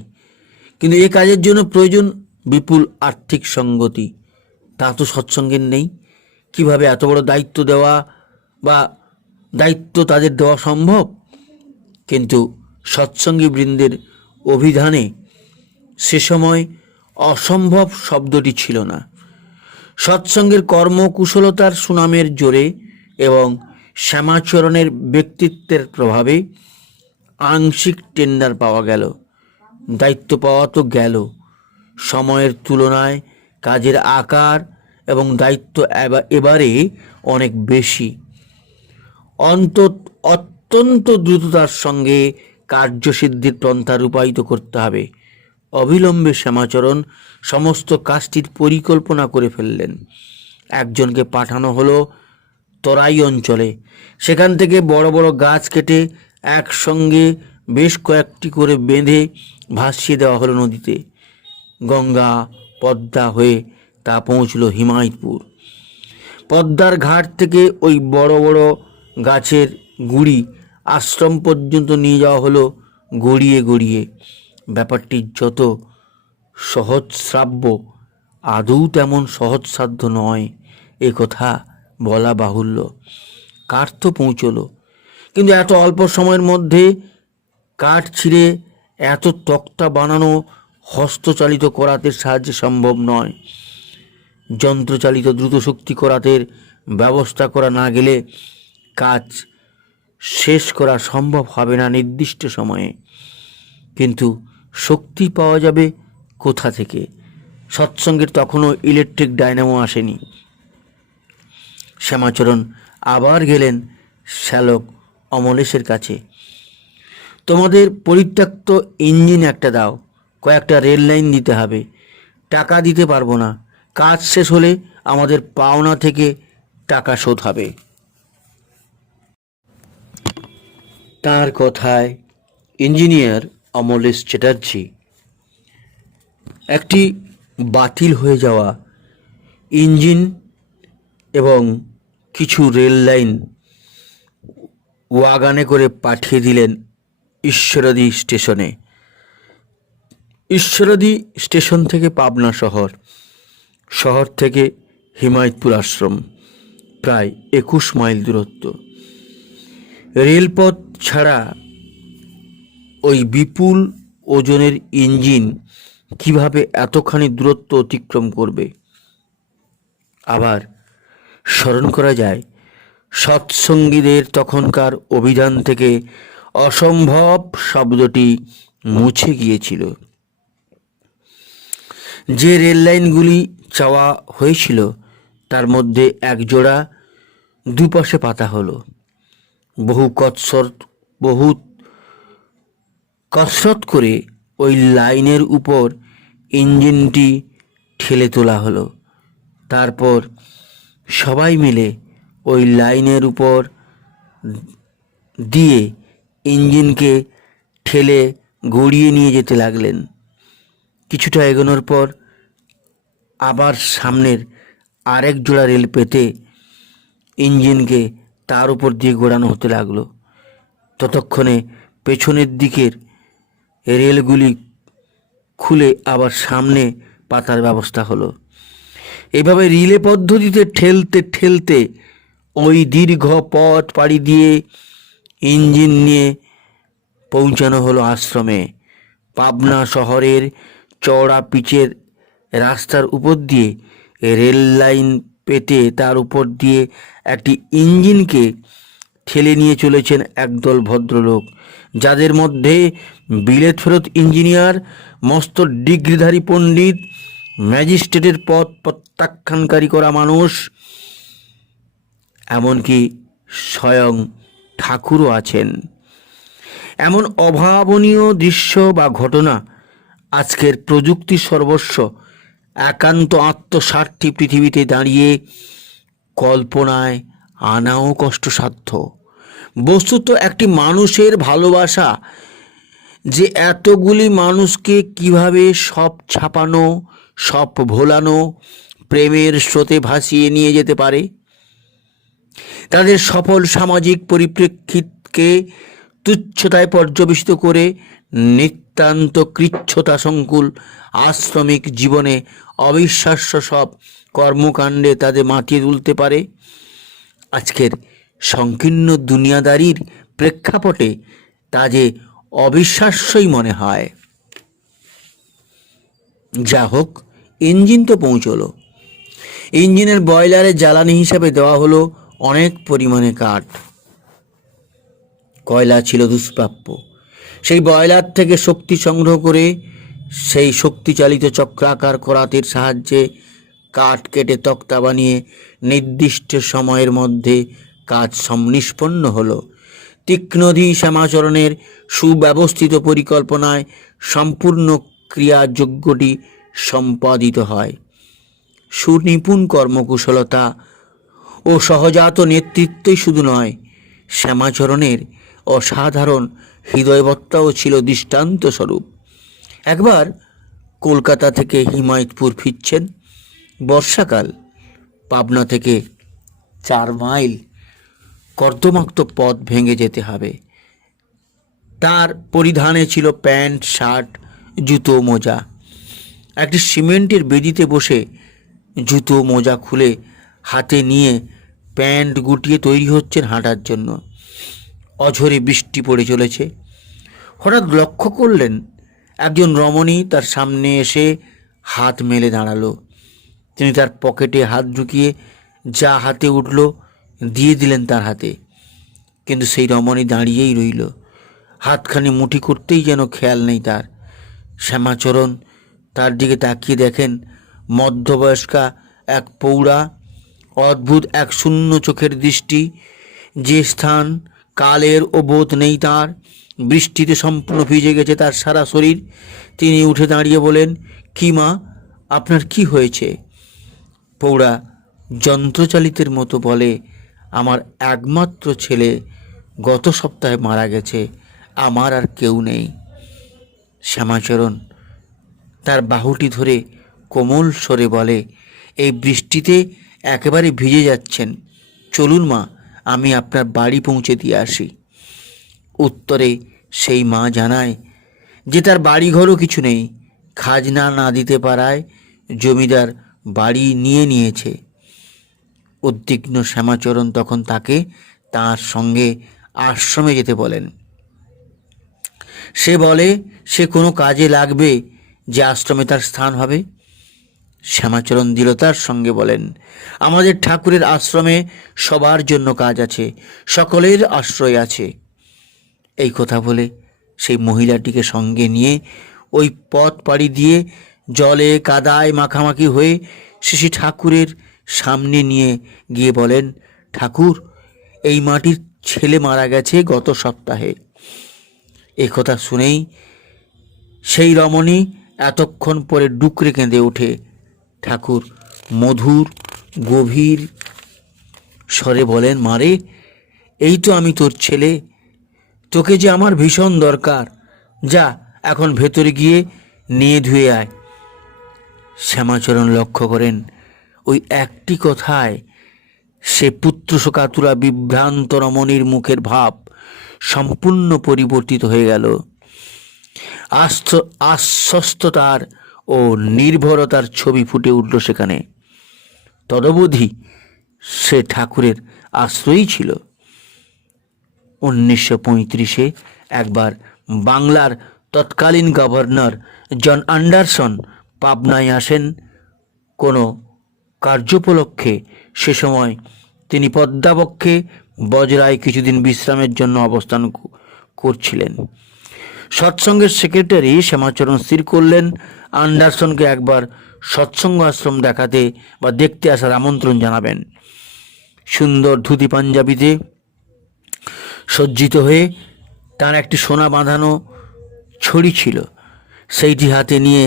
কিন্তু এই কাজের জন্য প্রয়োজন বিপুল আর্থিক সঙ্গতি। তা তো সৎসঙ্গের নেই। কিভাবে এত বড় দায়িত্ব দেওয়া বা দায়িত্ব তাদের দেওয়া সম্ভব? কিন্তু সৎসঙ্গী বৃন্দের অভিধানে সে সময় অসম্ভব শব্দটি ছিল না। সৎসঙ্গের কর্মকুশলতার সুনামের জোরে এবং শ্যামাচরণের ব্যক্তিত্বের প্রভাবে আংশিক টেন্ডার পাওয়া গেল। দায়িত্ব পাওয়া তো গেল, সময়ের তুলনায় কাজের আকার এবং দায়িত্ব এবারে অনেক বেশি। অত্যন্ত দ্রুততার সঙ্গে কার্যসিদ্ধির পন্থা রূপায়িত করতে হবে। অবিলম্বে শ্যামাচরণ সমস্ত কাজটির পরিকল্পনা করে ফেললেন। একজনকে পাঠানো হলো তরাই অঞ্চলে। সেখান থেকে বড় বড় গাছ কেটে একসঙ্গে বেশ কয়েকটি করে বেঁধে ভাসিয়ে দেওয়া হলো নদীতে। গঙ্গা পদ্মা হয়ে তা পৌঁছল হিমায়তপুর। পদ্মার ঘাট থেকে ওই বড় বড় গাছের গুড়ি আশ্রম পর্যন্ত নিয়ে যাওয়া হলো গড়িয়ে গড়িয়ে। ব্যাপারটি যত সহজশ্রাব্য, আদৌ তেমন সহজসাধ্য নয় এ কথা বলা বাহুল্য। কাঠ তো পৌঁছলো, কিন্তু এত অল্প সময়ের মধ্যে কাঠ ছিঁড়ে এত তক্তা বানানো হস্তচালিত করাতের সাহায্যে সম্ভব নয়। যন্ত্রচালিত দ্রুতশক্তি করাতের ব্যবস্থা করা না গেলে কাজ শেষ করা সম্ভব হবে না নির্দিষ্ট সময়ে। কিন্তু শক্তি পাওয়া যাবে কোথা থেকে? সৎসঙ্গের তখনও ইলেকট্রিক ডায়নামো আসেনি। শ্যামাচরণ আবার গেলেন শ্যালক অমলেশের কাছে। তোমাদের পরিত্যক্ত ইঞ্জিন একটা দাও, কয়েকটা রেল লাইন দিতে হবে। টাকা দিতে পারবো না, কাজ শেষ হলে আমাদের পাওনা থেকে টাকা শোধ হবে। তার কথায় ইঞ্জিনিয়ার অমলেশ চ্যাটার্জি একটি বাতিল হয়ে যাওয়া ইঞ্জিন এবং কিছু রেল লাইন ওয়াগানে করে পাঠিয়ে দিলেন ঈশ্বরদী স্টেশনে। ঈশ্বরদী স্টেশন থেকে পাবনা শহর, শহর থেকে হিমায়তপুর আশ্রম প্রায় 21 মাইল দূরত্ব। রেলপথ ছাড়া ওই বিপুল ওজনের ইঞ্জিন কিভাবে এতখানি দূরত্ব অতিক্রম করবে? আবার স্মরণ করা যায় সৎসঙ্গীদের তখনকার অভিধান থেকে অসম্ভব শব্দটি মুছে গিয়েছিল। যে রেল লাইনগুলি চাওয়া হয়েছিল তার মধ্যে একজোড়া দুপাশে পাতা হলো। বহু কসরত করে ওই লাইনের উপর ইঞ্জিনটি ঠেলে তোলা হলো। তারপর সবাই মিলে ওই লাইনের উপর দিয়ে ইঞ্জিনকে ঠেলে গড়িয়ে নিয়ে যেতে লাগলেন। কিছুটা এগোনোর পর আবার সামনের আরেক জোড়া রেল পেতে ইঞ্জিনকে তার উপর দিয়ে ঘোরানো হতে লাগলো। ততক্ষণে পেছনের দিকের রেলগুলি খুলে আবার সামনে পাতার ব্যবস্থা হলো। এভাবে রিলে পদ্ধতিতে ঠেলতে ঠেলতে ওই দীর্ঘ পথ পাড়ি দিয়ে ইঞ্জিন নিয়ে পৌঁছানো হলো আশ্রমে। পাবনা শহরের চওড়া পিচের রাস্তার উপর দিয়ে রেল লাইন পেতে তার উপর দিয়ে একটি ইঞ্জিনকে ঠেলে নিয়ে চলেছেন একদল ভদ্রলোক, যাদের মধ্যে বিলেত ফেরত ইঞ্জিনিয়ার, মস্ত ডিগ্রিধারী পণ্ডিত, ম্যাজিস্ট্রেটের পদ প্রত্যাখ্যানকারী করা মানুষ, এমনকি স্বয়ং ঠাকুরও আছেন। এমন অভাবনীয় দৃশ্য বা ঘটনা আজকের প্রযুক্তি সর্বস্ব একান্ত আত্মস্বার্থী পৃথিবীতে দাঁড়িয়ে কল্পনায় আনাও কষ্টসাধ্য। বস্তুত একটি মানুষের ভালোবাসা যে এতগুলি মানুষকে কিভাবে সব ছাপানো, সব ভোলানো, প্রেমের স্রোতে ভাসিয়ে নিয়ে যেতে পারে, তাদের সফল সামাজিক পরিপ্রেক্ষিতকে তুচ্ছতায় পর্যবেসিত করে নিতান্ত কৃচ্ছতা সংকুল আশ্রমিক জীবনে অবিশ্বাস্য সব কর্মকাণ্ডে তাদের মাতিয়ে তুলতে পারে, আজকের সংকীর্ণ দুনিয়াদারির প্রেক্ষাপটে তা যে অবিশ্বাস্যই মনে হয়। যা হোক, ইঞ্জিন তো পৌঁছলো। ইঞ্জিনের বয়লারে জ্বালানি হিসাবে দেওয়া হলো অনেক পরিমাণে কাঠ। কয়লা ছিল দুষ্প্রাপ্য। সেই বয়লার থেকে শক্তি সংগ্রহ করে সেই শক্তিচালিত চক্রাকার করাতের সাহায্যে কাঠ কেটে তক্তা বানিয়ে নির্দিষ্ট সময়ের মধ্যে কাজ নিষ্পন্ন হলো। তীক্ষ্ণধী শ্যামাচরণের সুব্যবস্থিত পরিকল্পনায় সম্পূর্ণ ক্রিয়াযোগ্যটি সম্পাদিত হয়। সুনিপুণ কর্মকুশলতা ও সহজাত নেতৃত্বই শুধু নয়, শ্যামাচরণের অসাধারণ হৃদয়বত্তাও ছিল দৃষ্টান্ত স্বরূপ। একবার কলকাতা থেকে হিমায়তপুর ফিরছেন, বর্ষাকাল। পাবনা থেকে 4 মাইল কর্দমাক্ত পথ ভেঙে যেতে হবে। তার পরিধানে ছিল প্যান্ট, শার্ট, জুতো, মোজা। একটি সিমেন্টের বেদিতে বসে জুতো মোজা খুলে হাতে নিয়ে প্যান্ট গুটিয়ে তৈরি হচ্ছেন হাঁটার জন্য। অঝরে বৃষ্টি পড়ে চলেছে। হঠাৎ লক্ষ্য করলেন একজন রমণী তার সামনে এসে হাত মেলে দাঁড়ালো। তিনি তার পকেটে হাত ঢুকিয়ে যা হাতে উঠল দিয়ে দিলেন তার হাতে। কিন্তু সেই রমণী দাঁড়িয়েই রইল, হাতখানি মুঠি করতেই যেন খেয়াল নেই তার। শ্যামাচরণ তার দিকে তাকিয়ে দেখেন মধ্যবয়স্কা এক পৌড়া, অদ্ভুত এক শূন্য চোখের দৃষ্টি, যে স্থান কালের ও বোধ নেই তার। বৃষ্টিতে সম্পূর্ণ ভিজে গেছে তার সারা শরীর। তিনি উঠে দাঁড়িয়ে বলেন, কি মা, আপনার কি হয়েছে? পৌড়া যন্ত্রচালিতের মতো বলে, আমার একমাত্র ছেলে গত সপ্তাহে মারা গেছে, আমার আর কেউ নেই। শ্যামাচরণ তার বাহুটি ধরে কোমল স্বরে বলে, এই বৃষ্টিতে একেবারে ভিজে যাচ্ছেন, চলুন মা, আমি আপনার বাড়ি পৌঁছে দিয়ে আসি। উত্তরে সেই মা জানায় যে তার বাড়িঘরও কিছু নেই, খাজনা না দিতে পারায় জমিদার বাড়ি নিয়ে নিয়েছে। উদ্বিগ্ন শ্যামাচরণ তখন তাকে তার সঙ্গে আশ্রমে যেতে বলেন। সে বলে সে কোনো কাজে লাগবে যে আশ্রমে তার স্থান হবে। শ্যামাচরণ দৃঢ়তার সঙ্গে বলেন, আমাদের ঠাকুরের আশ্রমে সবার জন্য কাজ আছে, সকলের আশ্রয় আছে। এই কথা বলে সেই মহিলাটিকে সঙ্গে নিয়ে ওই পথ পাড়ি দিয়ে জলে কাদায় মাখামাখি হয়ে শ্রী ঠাকুরের সামনে নিয়ে গিয়ে বলেন, ঠাকুর, এই মাটির ছেলে মারা গেছে গত সপ্তাহে। এ কথা শুনেই সেই রমণী এতক্ষণ পরে ডুকরে কেঁদে ওঠে। ঠাকুর মধুর গভীর স্বরে বলেন, মারে, এই তো আমি তোর ছেলে, তোকে যে আমার ভীষণ দরকার, যা এখন ভেতরে গিয়ে নিয়ে ধুয়ে আয়। শ্যামাচরণ লক্ষ্য করেন ওই একটি কথায় সে পুত্রশোকাতুরা বিভ্রান্ত রমণীর মুখের ভাব সম্পূর্ণ পরিবর্তিত হয়ে গেল। আশ্বস্ততার ও নির্ভরতার ছবি ফুটে উঠল সেখানে। তদবধি সে ঠাকুরের আশ্রয়ই ছিল। 1935-এ একবার বাংলার তৎকালীন গভর্নর জন অ্যান্ডারসন পাবনায় আসেন কোনো কার্যোপলক্ষে। সে সময় তিনি পদ্মাবক্ষে বজরায় কিছুদিন বিশ্রামের জন্য অবস্থান করছিলেন। সৎসঙ্গের সেক্রেটারি শ্যামাচরণ স্থির করলেন অ্যান্ডারসনকে একবার সৎসঙ্গ আশ্রম দেখাতে বা দেখতে আসার আমন্ত্রণ জানাবেন। সুন্দর ধুতি পাঞ্জাবিতে সজ্জিত হয়ে তার একটি সোনা বাঁধানো ছড়ি ছিল, সেইটি হাতে নিয়ে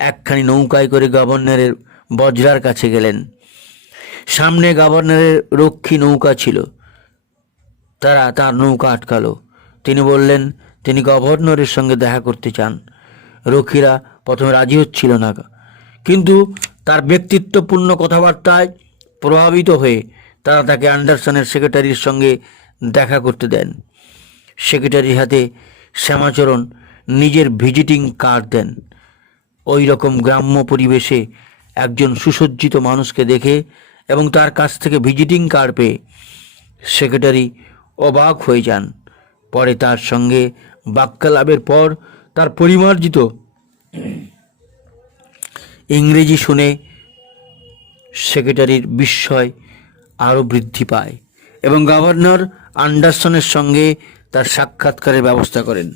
একখানি নৌকায় করে গভর্নরের বজরার কাছে গেলেন। সামনে গভর্নরের রক্ষী নৌকা ছিল, তারা তার নৌকা আটকালো। তিনি বললেন তিনি গভর্নরের সঙ্গে দেখা করতে চান। রক্ষীরা প্রথমে রাজি হচ্ছিল না, কিন্তু তার ব্যক্তিত্বপূর্ণ কথাবার্তায় প্রভাবিত হয়ে তারা তাকে অ্যান্ডারসনের সেক্রেটারির সঙ্গে দেখা করতে দেন। সেক্রেটারির হাতে শ্যামাচরণ নিজের ভিজিটিং কার্ড দেন। ওই রকম গ্রাম্য পরিবেশে একজন সুসজ্জিত মানুষকে দেখে এবং তার কাছ থেকে ভিজিটিং কার্ড পেয়ে সেক্রেটারি অবাক হয়ে যান। পরে তার সঙ্গে বাক্যালাপের পর তার পরিমার্জিত ইংরেজি শুনে সেক্রেটারির বিস্ময় আরও বৃদ্ধি পায় এবং গভর্নর অ্যান্ডারসনের সঙ্গে তার সাক্ষাৎকারের ব্যবস্থা করেন।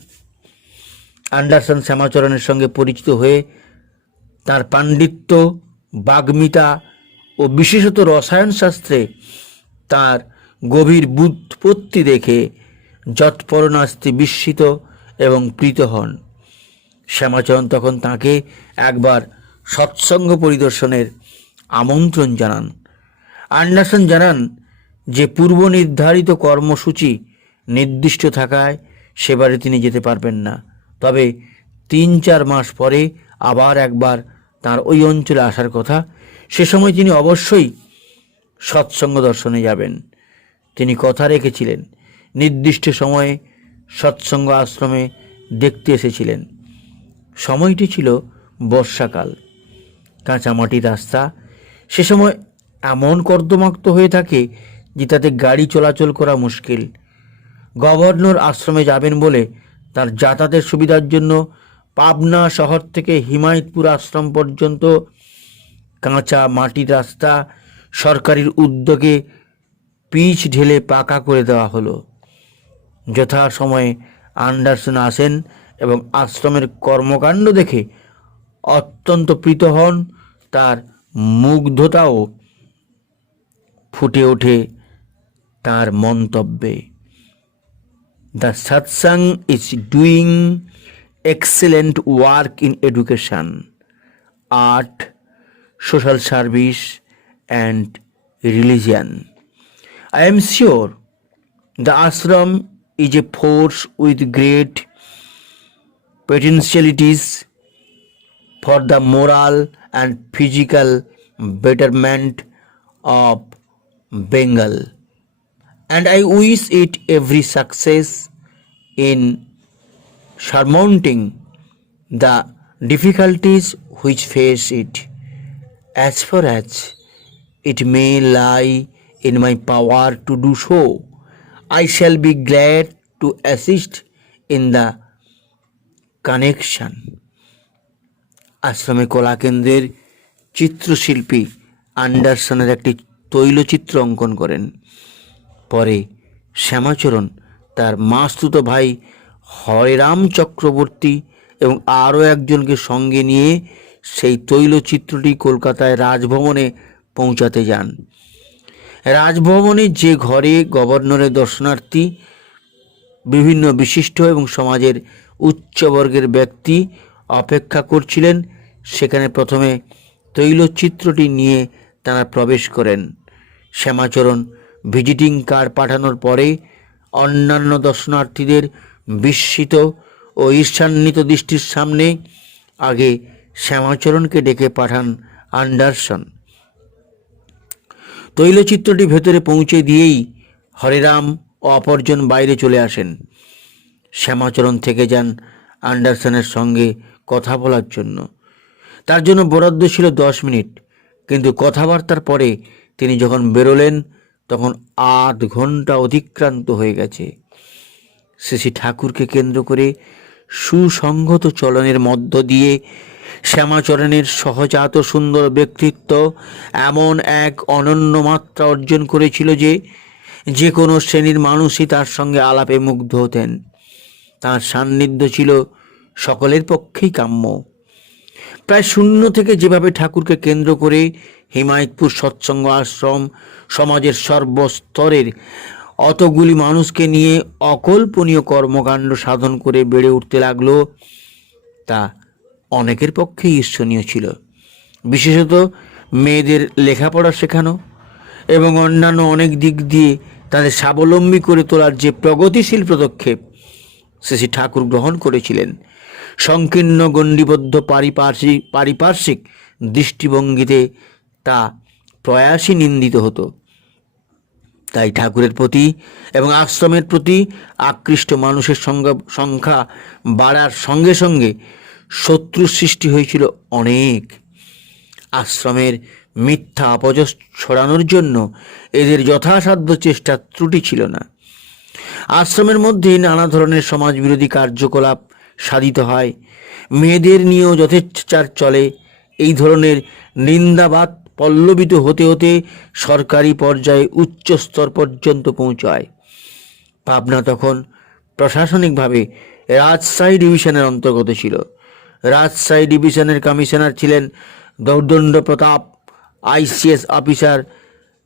অ্যান্ডারসন শ্যামাচরণের সঙ্গে পরিচিত হয়ে তার পাণ্ডিত্য, বাগ্মিতা ও বিশেষত রসায়নশাস্ত্রে তার গভীর ব্যুৎপত্তি দেখে যৎপরনাস্তি বিস্মিত এবং প্রীত হন। শ্যামাচরণ তখন তাকে একবার সৎসঙ্গ পরিদর্শনের আমন্ত্রণ জানান। অ্যান্ডারসন জানান যে পূর্ব নির্ধারিত কর্মসূচি নির্দিষ্ট থাকায় সেবারে তিনি যেতে পারবেন না, তবে 3-4 মাস পরে আবার একবার তার ওই অঞ্চলে আসার কথা। সে সময় তিনি অবশ্যই সৎসঙ্গ দর্শনে যাবেন। তিনি কথা রেখেছিলেন, নির্দিষ্ট সময়ে সৎসঙ্গ আশ্রমে দেখতে এসেছিলেন। সময়টি ছিল বর্ষাকাল, কাঁচামাটির রাস্তা। সে সময় এমন কর্দমাক্ত হয়ে থাকে যে তাতে গাড়ি চলাচল করা মুশকিল। গভর্নর আশ্রমে যাবেন বলে তার যাতায়াতের সুবিধার জন্য পাবনা শহর থেকে হিমায়তপুর আশ্রম পর্যন্ত কাঁচা মাটির রাস্তা সরকারের উদ্যোগে পিচ ঢেলে পাকা করে দেওয়া হলো। যথাসময়ে অ্যান্ডারসন আসেন এবং আশ্রমের কর্মকাণ্ড দেখে অত্যন্ত প্রীত হন। তার মুগ্ধতাও ফুটে ওঠে তার মন্তব্যে। The satsang is doing excellent work in education, art, social service and religion. I am sure the ashram is a force with great potentialities for the moral and physical betterment of Bengal, and I wish it every success in surmounting the difficulties which face it. As far as it may lie in my power to do so, I shall be glad to assist in the connection. আশ্রমে কলাকেন্দ্রের চিত্রশিল্পী অ্যান্ডারসনের একটি তৈলচিত্র অঙ্কন করেন। পরে শ্যামাচরণ তার মাস্তুত ভাই হরেরাম চক্রবর্তী এবং আরও একজনকে সঙ্গে নিয়ে সেই তৈলচিত্রটি কলকাতায় রাজভবনে পৌঁছাতে যান। রাজভবনে যে ঘরে গভর্নরের দর্শনার্থী বিভিন্ন বিশিষ্ট এবং সমাজের উচ্চবর্গের ব্যক্তি অপেক্ষা করছিলেন, সেখানে প্রথমে তৈলচিত্রটি নিয়ে তারা প্রবেশ করেন। শ্যামাচরণ ভিজিটিং কার্ড পাঠানোর পরে অন্যান্য দর্শনার্থীদের বিস্মিত ও ঈর্ষান্বিত দৃষ্টির সামনে আগে শ্যামাচরণকে ডেকে পাঠান অ্যান্ডারসন। তৈলচিত্রটি ভেতরে পৌঁছে দিয়েই হরেরাম ও অপরজন বাইরে চলে আসেন। শ্যামাচরণ থেকে যান অ্যান্ডারসনের সঙ্গে কথা বলার জন্য। তার জন্য বরাদ্দ ছিল 10 মিনিট, কিন্তু কথাবার্তার পরে তিনি যখন বেরোলেন তখন 8 ঘন্টা অতিক্রান্ত হয়ে গেছে। শ্রী ঠাকুরকে কেন্দ্র করে সুসংগত চলনের মধ্য দিয়ে শ্যামাচরণের সহজাত সুন্দর ব্যক্তিত্ব এমন এক অনন্য মাত্রা অর্জন করেছিল যে কোনো শ্রেণীর মানুষই তার সঙ্গে আলাপে মুগ্ধ হতেন। তার সান্নিধ্য ছিল সকলের পক্ষেই কাম্য। প্রায় শূন্য থেকে যেভাবে ঠাকুরকে কেন্দ্র করে হিমায়তপুর সৎসঙ্গ আশ্রম সমাজের সর্বস্তরের অতগুলি মানুষকে নিয়ে অকল্পনীয় কর্মকাণ্ড সাধন করে বেড়ে উঠতে লাগলো, তা অনেকের পক্ষেই ঈর্ষণীয় ছিল। বিশেষত মেয়েদের লেখাপড়া শেখানো এবং অন্যান্য অনেক দিক দিয়ে তাদের স্বাবলম্বী করে তোলার যে প্রগতিশীল পদক্ষেপ শ্রী ঠাকুর গ্রহণ করেছিলেন, সংকীর্ণ গণ্ডিবদ্ধ পারিপার্শ্বিক দৃষ্টিভঙ্গিতে তা প্রয়াসই নিন্দিত হতো। তাই ঠাকুরের প্রতি এবং আশ্রমের প্রতি আকৃষ্ট মানুষের সংখ্যা বাড়ার সঙ্গে সঙ্গে শত্রুর সৃষ্টি হয়েছিল অনেক। আশ্রমের মিথ্যা অপযশ ছড়ানোর জন্য এদের যথাসাধ্য চেষ্টা ত্রুটি ছিল না। আশ্রমের মধ্যে নানা ধরনের সমাজবিরোধী কার্যকলাপ সাধিত হয়, মেয়েদের নিয়েও যথেচ্ছাচার চলে। এই ধরনের নিন্দাবাদ পল্লবিত হতে হতে সরকারি পর্যায়ে উচ্চ স্তর পর্যন্ত পৌঁছায়। পাবনা তখন প্রশাসনিকভাবে রাজশাহী ডিভিশনের অন্তর্গত ছিল। রাজশাহী ডিভিশনের কমিশনার ছিলেন দৌর্দণ্ড প্রতাপ ICS অফিসার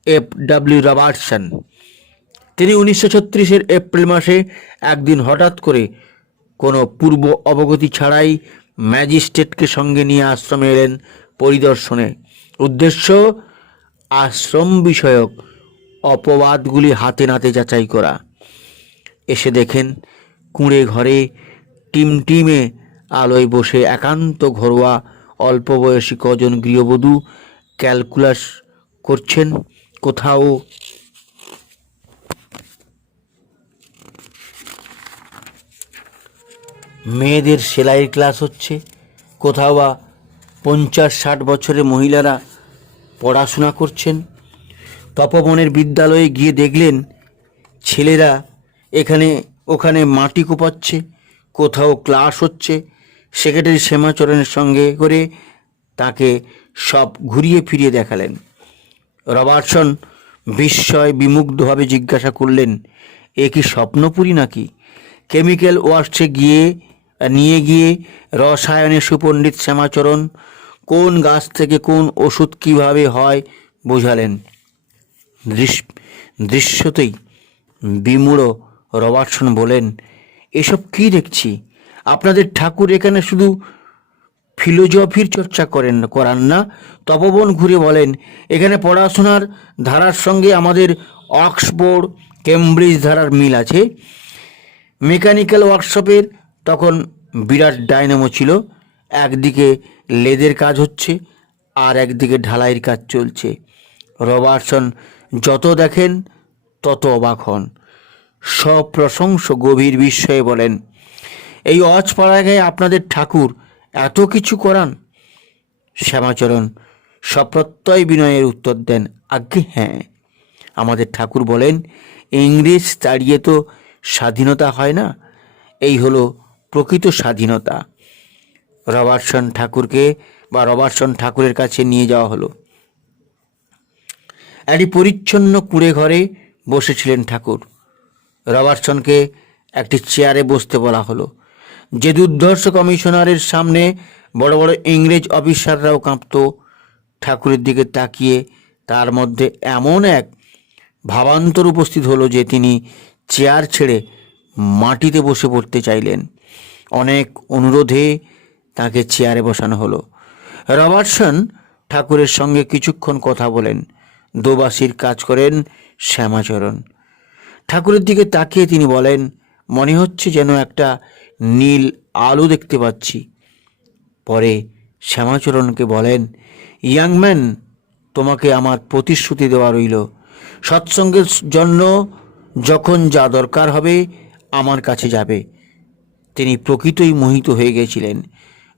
FW রবার্টসন। তিনি 1936-এর এপ্রিল মাসে একদিন হঠাৎ করে কোনো পূর্ব অবগতি ছাড়াই ম্যাজিস্ট্রেটকে সঙ্গে নিয়ে আশ্রমে এলেন পরিদর্শনে। উদ্দেশ্য আশ্রম বিষয়ক অপবাদগুলি হাতে নাতে যাচাই করা। এসে দেখেন কুঁড়ে ঘরে টিমটিমে আলোয় বসে একান্ত ঘরোয়া অল্প বয়সী কজন গৃহবধূ ক্যালকুলাস করছেন। কোথাও মেয়েদের সেলাইয়ের ক্লাস হচ্ছে, কোথাও বা 50-60 বছরের মহিলারা পড়াশোনা করছেন। তপবনের বিদ্যালয়ে গিয়ে দেখলেন ছেলেরা এখানে ওখানে মাটি কোপাচ্ছে, কোথাও ক্লাস হচ্ছে। সেক্রেটারি শ্যামাচরণের সঙ্গে করে তাকে সব ঘুরিয়ে ফিরিয়ে দেখালেন। রবার্টসন বিস্ময় বিমুগ্ধভাবে জিজ্ঞাসা করলেন, এ কি স্বপ্নপুরী নাকি? কেমিক্যাল ওয়ার্কসে নিয়ে গিয়ে রসায়নে সুপণ্ডিত শ্যামাচরণ কোন গাছ থেকে কোন ওষুধ কিভাবে হয় বোঝালেন। দৃশ্যতেই বিমূঢ় রবার্টসন বলেন, এসব কি দেখছি? আপনাদের ঠাকুর এখানে শুধু ফিলোজফির চর্চা করান না। তপবন ঘুরে বলেন, এখানে পড়াশোনার ধারার সঙ্গে আমাদের অক্সফোর্ড কেমব্রিজ ধারার মিল আছে। মেকানিক্যাল ওয়ার্কশপের তখন বিরাট ডায়নামো ছিল, একদিকে লেদের কাজ হচ্ছে আর একদিকে ঢালাইয়ের কাজ চলছে। রবার্টসন যত দেখেন তত অবাক হন, সপ্রশংস গভীর বিস্ময়ে বলেন, এই অজপাড়ায় আপনাদের ঠাকুর এত কিছু করান? শ্যামাচরণ সপ্রত্যয় বিনয়ের উত্তর দেন, আজ্ঞে হ্যাঁ। আমাদের ঠাকুর বলেন, ইংরেজ তাড়িয়ে তো স্বাধীনতা হয় না, এই হলো প্রকৃত স্বাধীনতা। রবার্টসন ঠাকুরের কাছে নিয়ে যাওয়া হলো। একটি পরিচ্ছন্ন কুঁড়ে ঘরে বসেছিলেন ঠাকুর। রবার্টসনকে একটি চেয়ারে বসতে বলা হলো। যে দুর্ধর্ষ কমিশনারের সামনে বড় বড় ইংরেজ অফিসাররাও কাঁপত। ঠাকুরের দিকে তাকিয়ে তার মধ্যে এমন এক ভাবান্তর উপস্থিত হলো যে তিনি চেয়ার ছেড়ে মাটিতে বসে পড়তে চাইলেন। অনেক অনুরোধে তাকে চেয়ারে বসানো হলো। রবার্টসন ঠাকুরের সঙ্গে কিছুক্ষণ কথা বলেন। দোবাসির কাজ করেন শ্যামাচরণ। ঠাকুরের দিকে তাকিয়ে তিনি বলেন, মনে হচ্ছে যেন একটা নীল আলো দেখতে পাচ্ছি। পরে শ্যামাচরণকে বলেন, ইয়াংম্যান, তোমাকে আমার প্রতিশ্রুতি দেওয়া রইল, সৎসঙ্গের জন্য যখন যা দরকার হবে আমার কাছে যাবে, তিনি প্রকৃতই মোহিত হয়ে গেছিলেন।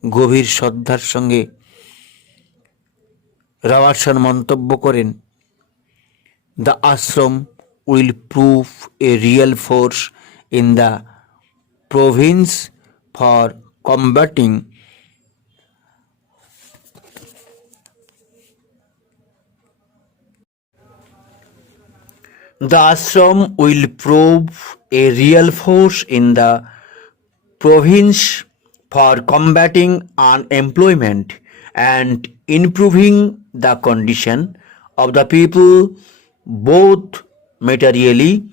গভীর শ্রদ্ধার সঙ্গে রাওয়াটসন মন্তব্য করেন, the Ashram will prove A real force in the Province for combating The ashram will prove a real force in the province for combating unemployment and improving the condition of the people both materially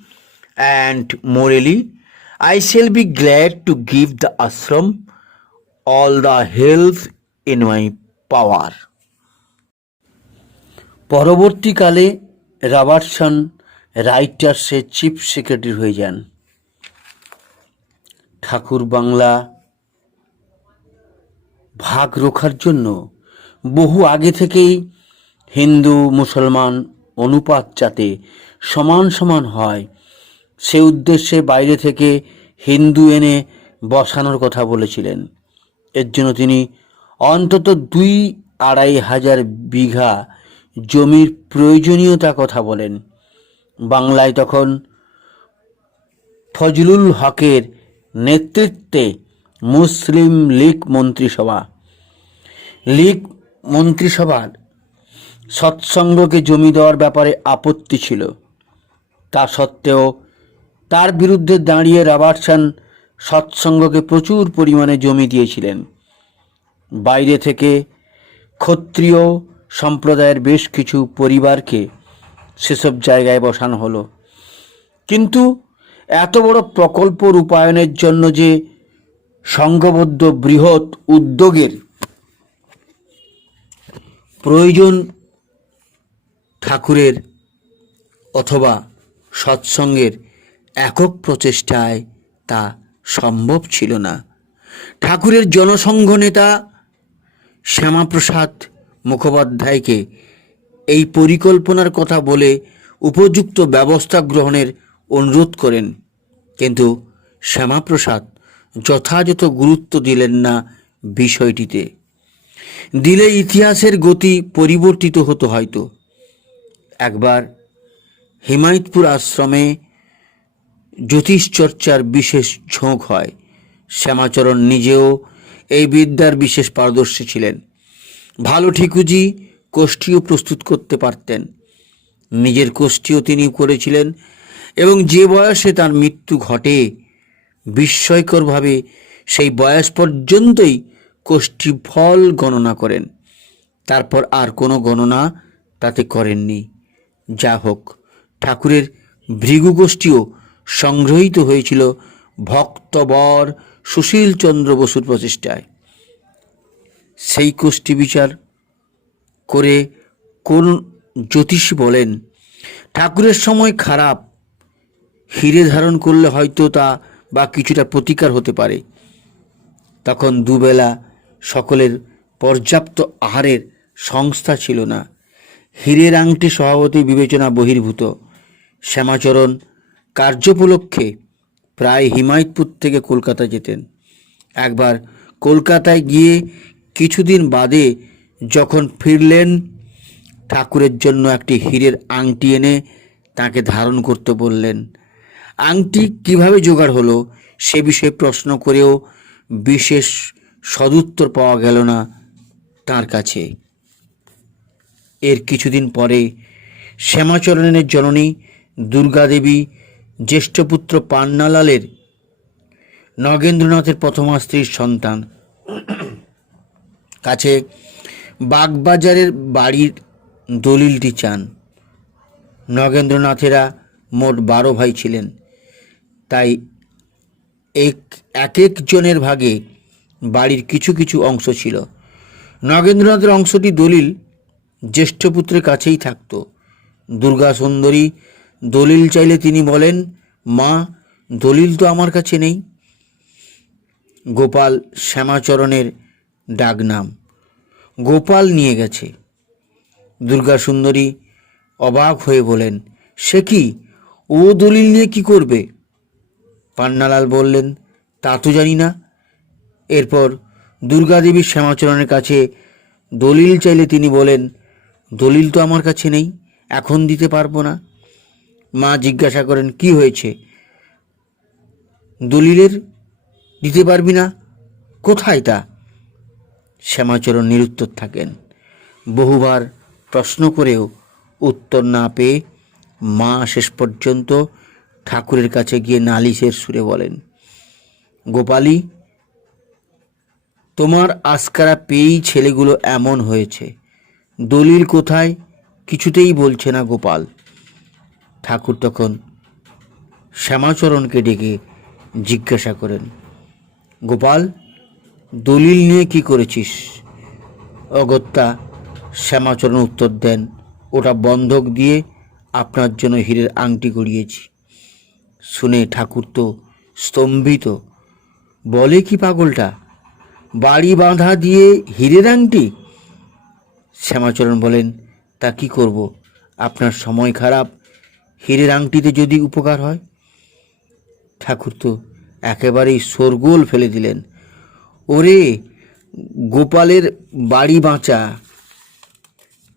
and morally. I shall be glad to give the ashram all the help in my power. পরবর্তীকালে Robertson রাইটার্সের chief secretary হয়ে যান। ঠাকুর বাংলা ভাগ রক্ষার জন্য বহু আগে থেকেই হিন্দু মুসলমান অনুপাত যাতে সমান সমান হয় সে উদ্দেশ্যে বাইরে থেকে হিন্দু এনে বসানোর কথা বলেছিলেন। এর জন্য তিনি অন্তত 2-2.5 হাজার বিঘা জমির প্রয়োজনীয়তা কথা বলেন। বাংলায় তখন ফজলুল হকের নেতৃত্বে মুসলিম লীগ মন্ত্রিসভার সৎসঙ্গকে জমি দেওয়ার ব্যাপারে আপত্তি ছিল। তা সত্ত্বেও তার বিরুদ্ধে দাঁড়িয়ে রবার্টসন সৎসঙ্গকে প্রচুর পরিমাণে জমি দিয়েছিলেন। বাইরে থেকে ক্ষত্রিয় সম্প্রদায়ের বেশ কিছু পরিবারকে সেসব জায়গায় বসানো হলো। কিন্তু এত বড় প্রকল্প রূপায়ণের জন্য যে সংঘবদ্ধ বৃহৎ উদ্যোগের প্রয়োজন ঠাকুরের অথবা সৎসঙ্গের একক প্রচেষ্টায় তা সম্ভব ছিল না। ঠাকুরের জনসংঘ নেতা শ্যামাপ্রসাদ মুখোপাধ্যায়কে এই পরিকল্পনার কথা বলে উপযুক্ত ব্যবস্থা গ্রহণের অনুরোধ করেন, কিন্তু শ্যামাপ্রসাদ যথাযথ গুরুত্ব দিলেন না বিষয়টিতে। দিলে ইতিহাসের গতি পরিবর্তিত হতো হয়তো। একবার হিমায়তপুর আশ্রমে জ্যোতিষচর্চার বিশেষ ঝোঁক হয়। শ্যামাচরণ নিজেও এই বিদ্যার বিশেষ পারদর্শী ছিলেন। ভালো ঠিকুজি কোষ্ঠীও প্রস্তুত করতে পারতেন। নিজের কোষ্ঠীও তিনি করেছিলেন এবং যে বয়সে তার মৃত্যু ঘটে বিস্ময়করভাবে সেই বয়স পর্যন্তই কোষ্ঠী ফল গণনা করেন। তারপর আর কোনো গণনা তাতে করেননি। যা হোক, ঠাকুরের ভৃগু গোষ্ঠীও সংগ্রহীত হয়েছিল ভক্তবর সুশীল চন্দ্র বসুর প্রচেষ্টায়। সেই কোষ্ঠী বিচার করে কোন জ্যোতিষী বলেন, ঠাকুরের সময় খারাপ, হিরে ধারণ করলে হয়তো তা বা কিছুটা প্রতিকার হতে পারে। তখন দুবেলা সকলের পর্যাপ্ত আহারের সংস্থা ছিল না। হীরের আংটি স্বভাবতই বিবেচনা বহির্ভূত। শ্যামাচরণ কার্যোপলক্ষে প্রায় হিমায়তপুর থেকে কলকাতা যেতেন। একবার কলকাতায় গিয়ে কিছুদিন বাদে যখন ফিরলেন, ঠাকুরের জন্য একটি হীরের আংটি এনে তাকে ধারণ করতে বললেন। আংটি কিভাবে জোগাড় হলো সে বিষয়ে প্রশ্ন করেও বিশেষ সদুত্তর পাওয়া গেল না তার কাছে। এর কিছুদিন পরে শ্যামাচরণের জননী দুর্গাদেবী জ্যেষ্ঠপুত্র পান্নালালের নগেন্দ্রনাথের প্রথমা স্ত্রীর সন্তান কাছে বাগবাজারের বাড়ির দলিলটি চান। নগেন্দ্রনাথেরা মোট 12 ভাই ছিলেন, তাই এক একজনের ভাগে বাড়ির কিছু কিছু অংশ ছিল। নগেন্দ্রনাথের অংশটি দলিল জ্যেষ্ঠপুত্রের কাছেই থাকত। দুর্গা সুন্দরী দলিল চাইলে তিনি বলেন, মা, দলিল তো আমার কাছে নেই। গোপাল শ্যামাচরণের ডাকনাম। গোপাল নিয়ে গেছে। দুর্গা সুন্দরী অবাক হয়ে বলেন, সে কি, ও দলিল নিয়ে কি করবে? পান্নালাল বললেন, তা তো জানি না। এরপর দুর্গাদেবীর শ্যামাচরণের কাছে দলিল চাইলে তিনি বলেন, দলিল তো আমার কাছে নেই, এখন দিতে পারবো না। মা জিজ্ঞাসা করেন, কি হয়েছে? দলিলের দিতে পারবি না? কোথায় তা? শ্যামাচরণ নিরুত্তর থাকেন। বহুবার প্রশ্ন করেও উত্তর না পেয়ে মা শেষ পর্যন্ত ঠাকুরের কাছে গিয়ে নালিশের সুরে বলেন, গোপালী, তোমার আস্কারা পেয়েই ছেলেগুলো এমন হয়েছে। দলিল কোথায় কিছুতেই বলছে না গোপাল। ঠাকুর তখন শ্যামাচরণকে ডেকে জিজ্ঞাসা করেন, গোপাল, দলিল নিয়ে কি করেছিস? অগত্যা শ্যামাচরণ উত্তর দেন, ওটা বন্ধক দিয়ে আপনার জন্য হীরের আংটি গড়িয়েছি। শুনে ঠাকুর তো স্তম্ভিত। বলে কি পাগলটা, বাড়ি বাঁধা দিয়ে হীরের আংটি? শ্যামাচরণ বলেন, তা কি করব, আপনার সময় খারাপ, হীরের আংটিতে যদি উপকার হয়। ঠাকুর তো একেবারেই শোরগোল ফেলে দিলেন, ওরে গোপালের বাড়ি বাঁচা,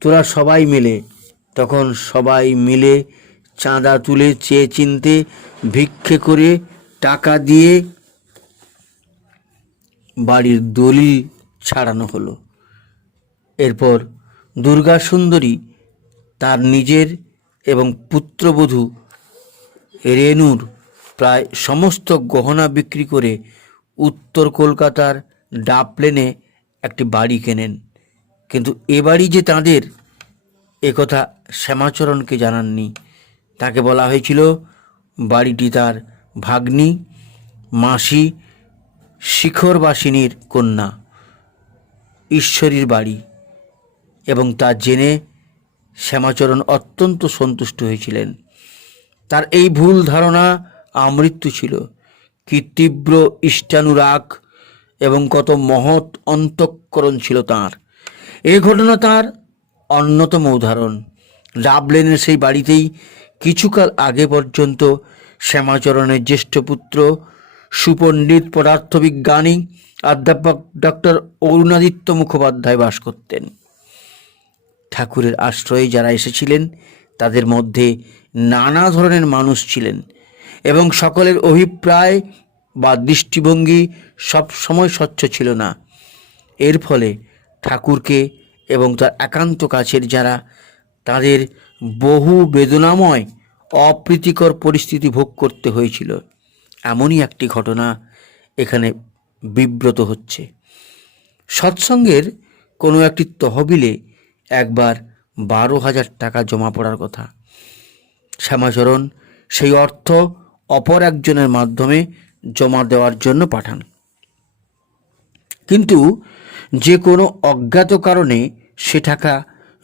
তোরা সবাই মিলে। তখন সবাই মিলে চাঁদা তুলে চেয়ে চিনতে ভিক্ষে করে টাকা দিয়ে বাড়ির দলিল ছাড়ানো হলো। এরপর দুর্গা সুন্দরী তার নিজের এবং পুত্রবধূ রেণুর প্রায় সমস্ত গহনা বিক্রি করে উত্তর কলকাতার ডাবলেনে একটি বাড়ি কেনেন। কিন্তু এ বাড়ি যে তাঁদের, একথা শ্যামাচরণকে জানাননি। তাকে বলা হয়েছিল বাড়িটি তার ভাগ্নি মাসি শিখরবাসিনীর কন্যা ঈশ্বরীর বাড়ি, এবং তা জেনে শ্যামাচরণ অত্যন্ত সন্তুষ্ট হয়েছিলেন। তার এই ভুল ধারণা আমৃত্যু ছিল। কি তীব্র ইষ্টানুরাগ এবং কত মহৎ অন্তঃকরণ ছিল তাঁর! এ ঘটনা তার অন্যতম উদাহরণ। ডাবলেনের সেই বাড়িতেই কিছুকাল আগে পর্যন্ত শ্যামাচরণের জ্যেষ্ঠ পুত্র সুপণ্ডিত পদার্থবিজ্ঞানী অধ্যাপক ডক্টর অরুণাদিত্য মুখোপাধ্যায় বাস করতেন। ঠাকুরের আশ্রয়ে যারা এসেছিলেন তাদের মধ্যে নানা ধরনের মানুষ ছিলেন এবং সকলের অভিপ্রায় বা দৃষ্টিভঙ্গি সব সময় স্বচ্ছ ছিল না। এর ফলে ঠাকুরকে এবং তার একান্ত কাছের যারা, তাদের বহু বেদনাময় অপ্রীতিকর পরিস্থিতি ভোগ করতে হয়েছিল। এমনই একটি ঘটনা এখানে বিব্রত হচ্ছে। সৎসঙ্গের কোনো একটি তহবিলে একবার 12,000 টাকা জমা পড়ার কথা। শ্যামাচরণ সেই অর্থ অপর একজনের মাধ্যমে জমা দেওয়ার জন্য পাঠান, কিন্তু যে কোনো অজ্ঞাত কারণে সে টাকা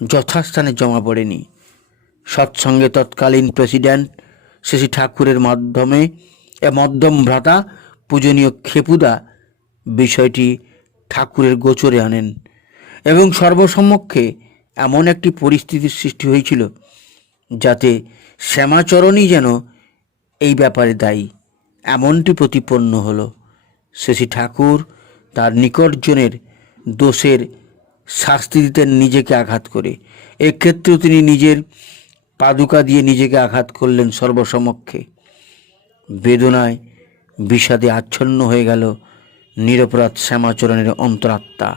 যথাস্থানে জমা পড়েনি। সৎসঙ্গে তৎকালীন প্রেসিডেন্ট শ্রী ঠাকুরের মধ্যম ভ্রাতা পূজনীয় খেপুদা বিষয়টি ঠাকুরের গোচরে আনেন এবং সর্বসম্মুখে এমন একটি পরিস্থিতির সৃষ্টি হয়েছিল যাতে শ্যামাচরণই যেন এই ব্যাপারে দায়ী এমনটি প্রতিপন্ন হলো। শ্রী ঠাকুর তার নিকটজনের দোষের শাস্তি দিতেন নিজেকে আঘাত করে। এক্ষেত্রেও তিনি নিজের পাদুকা দিয়ে নিজেকে আঘাত করলেন সর্বসমক্ষে। বেদনায় বিষাদে আচ্ছন্ন হয়ে গেল নিরপরাধ শ্যামাচরণের অন্তরাত্মা।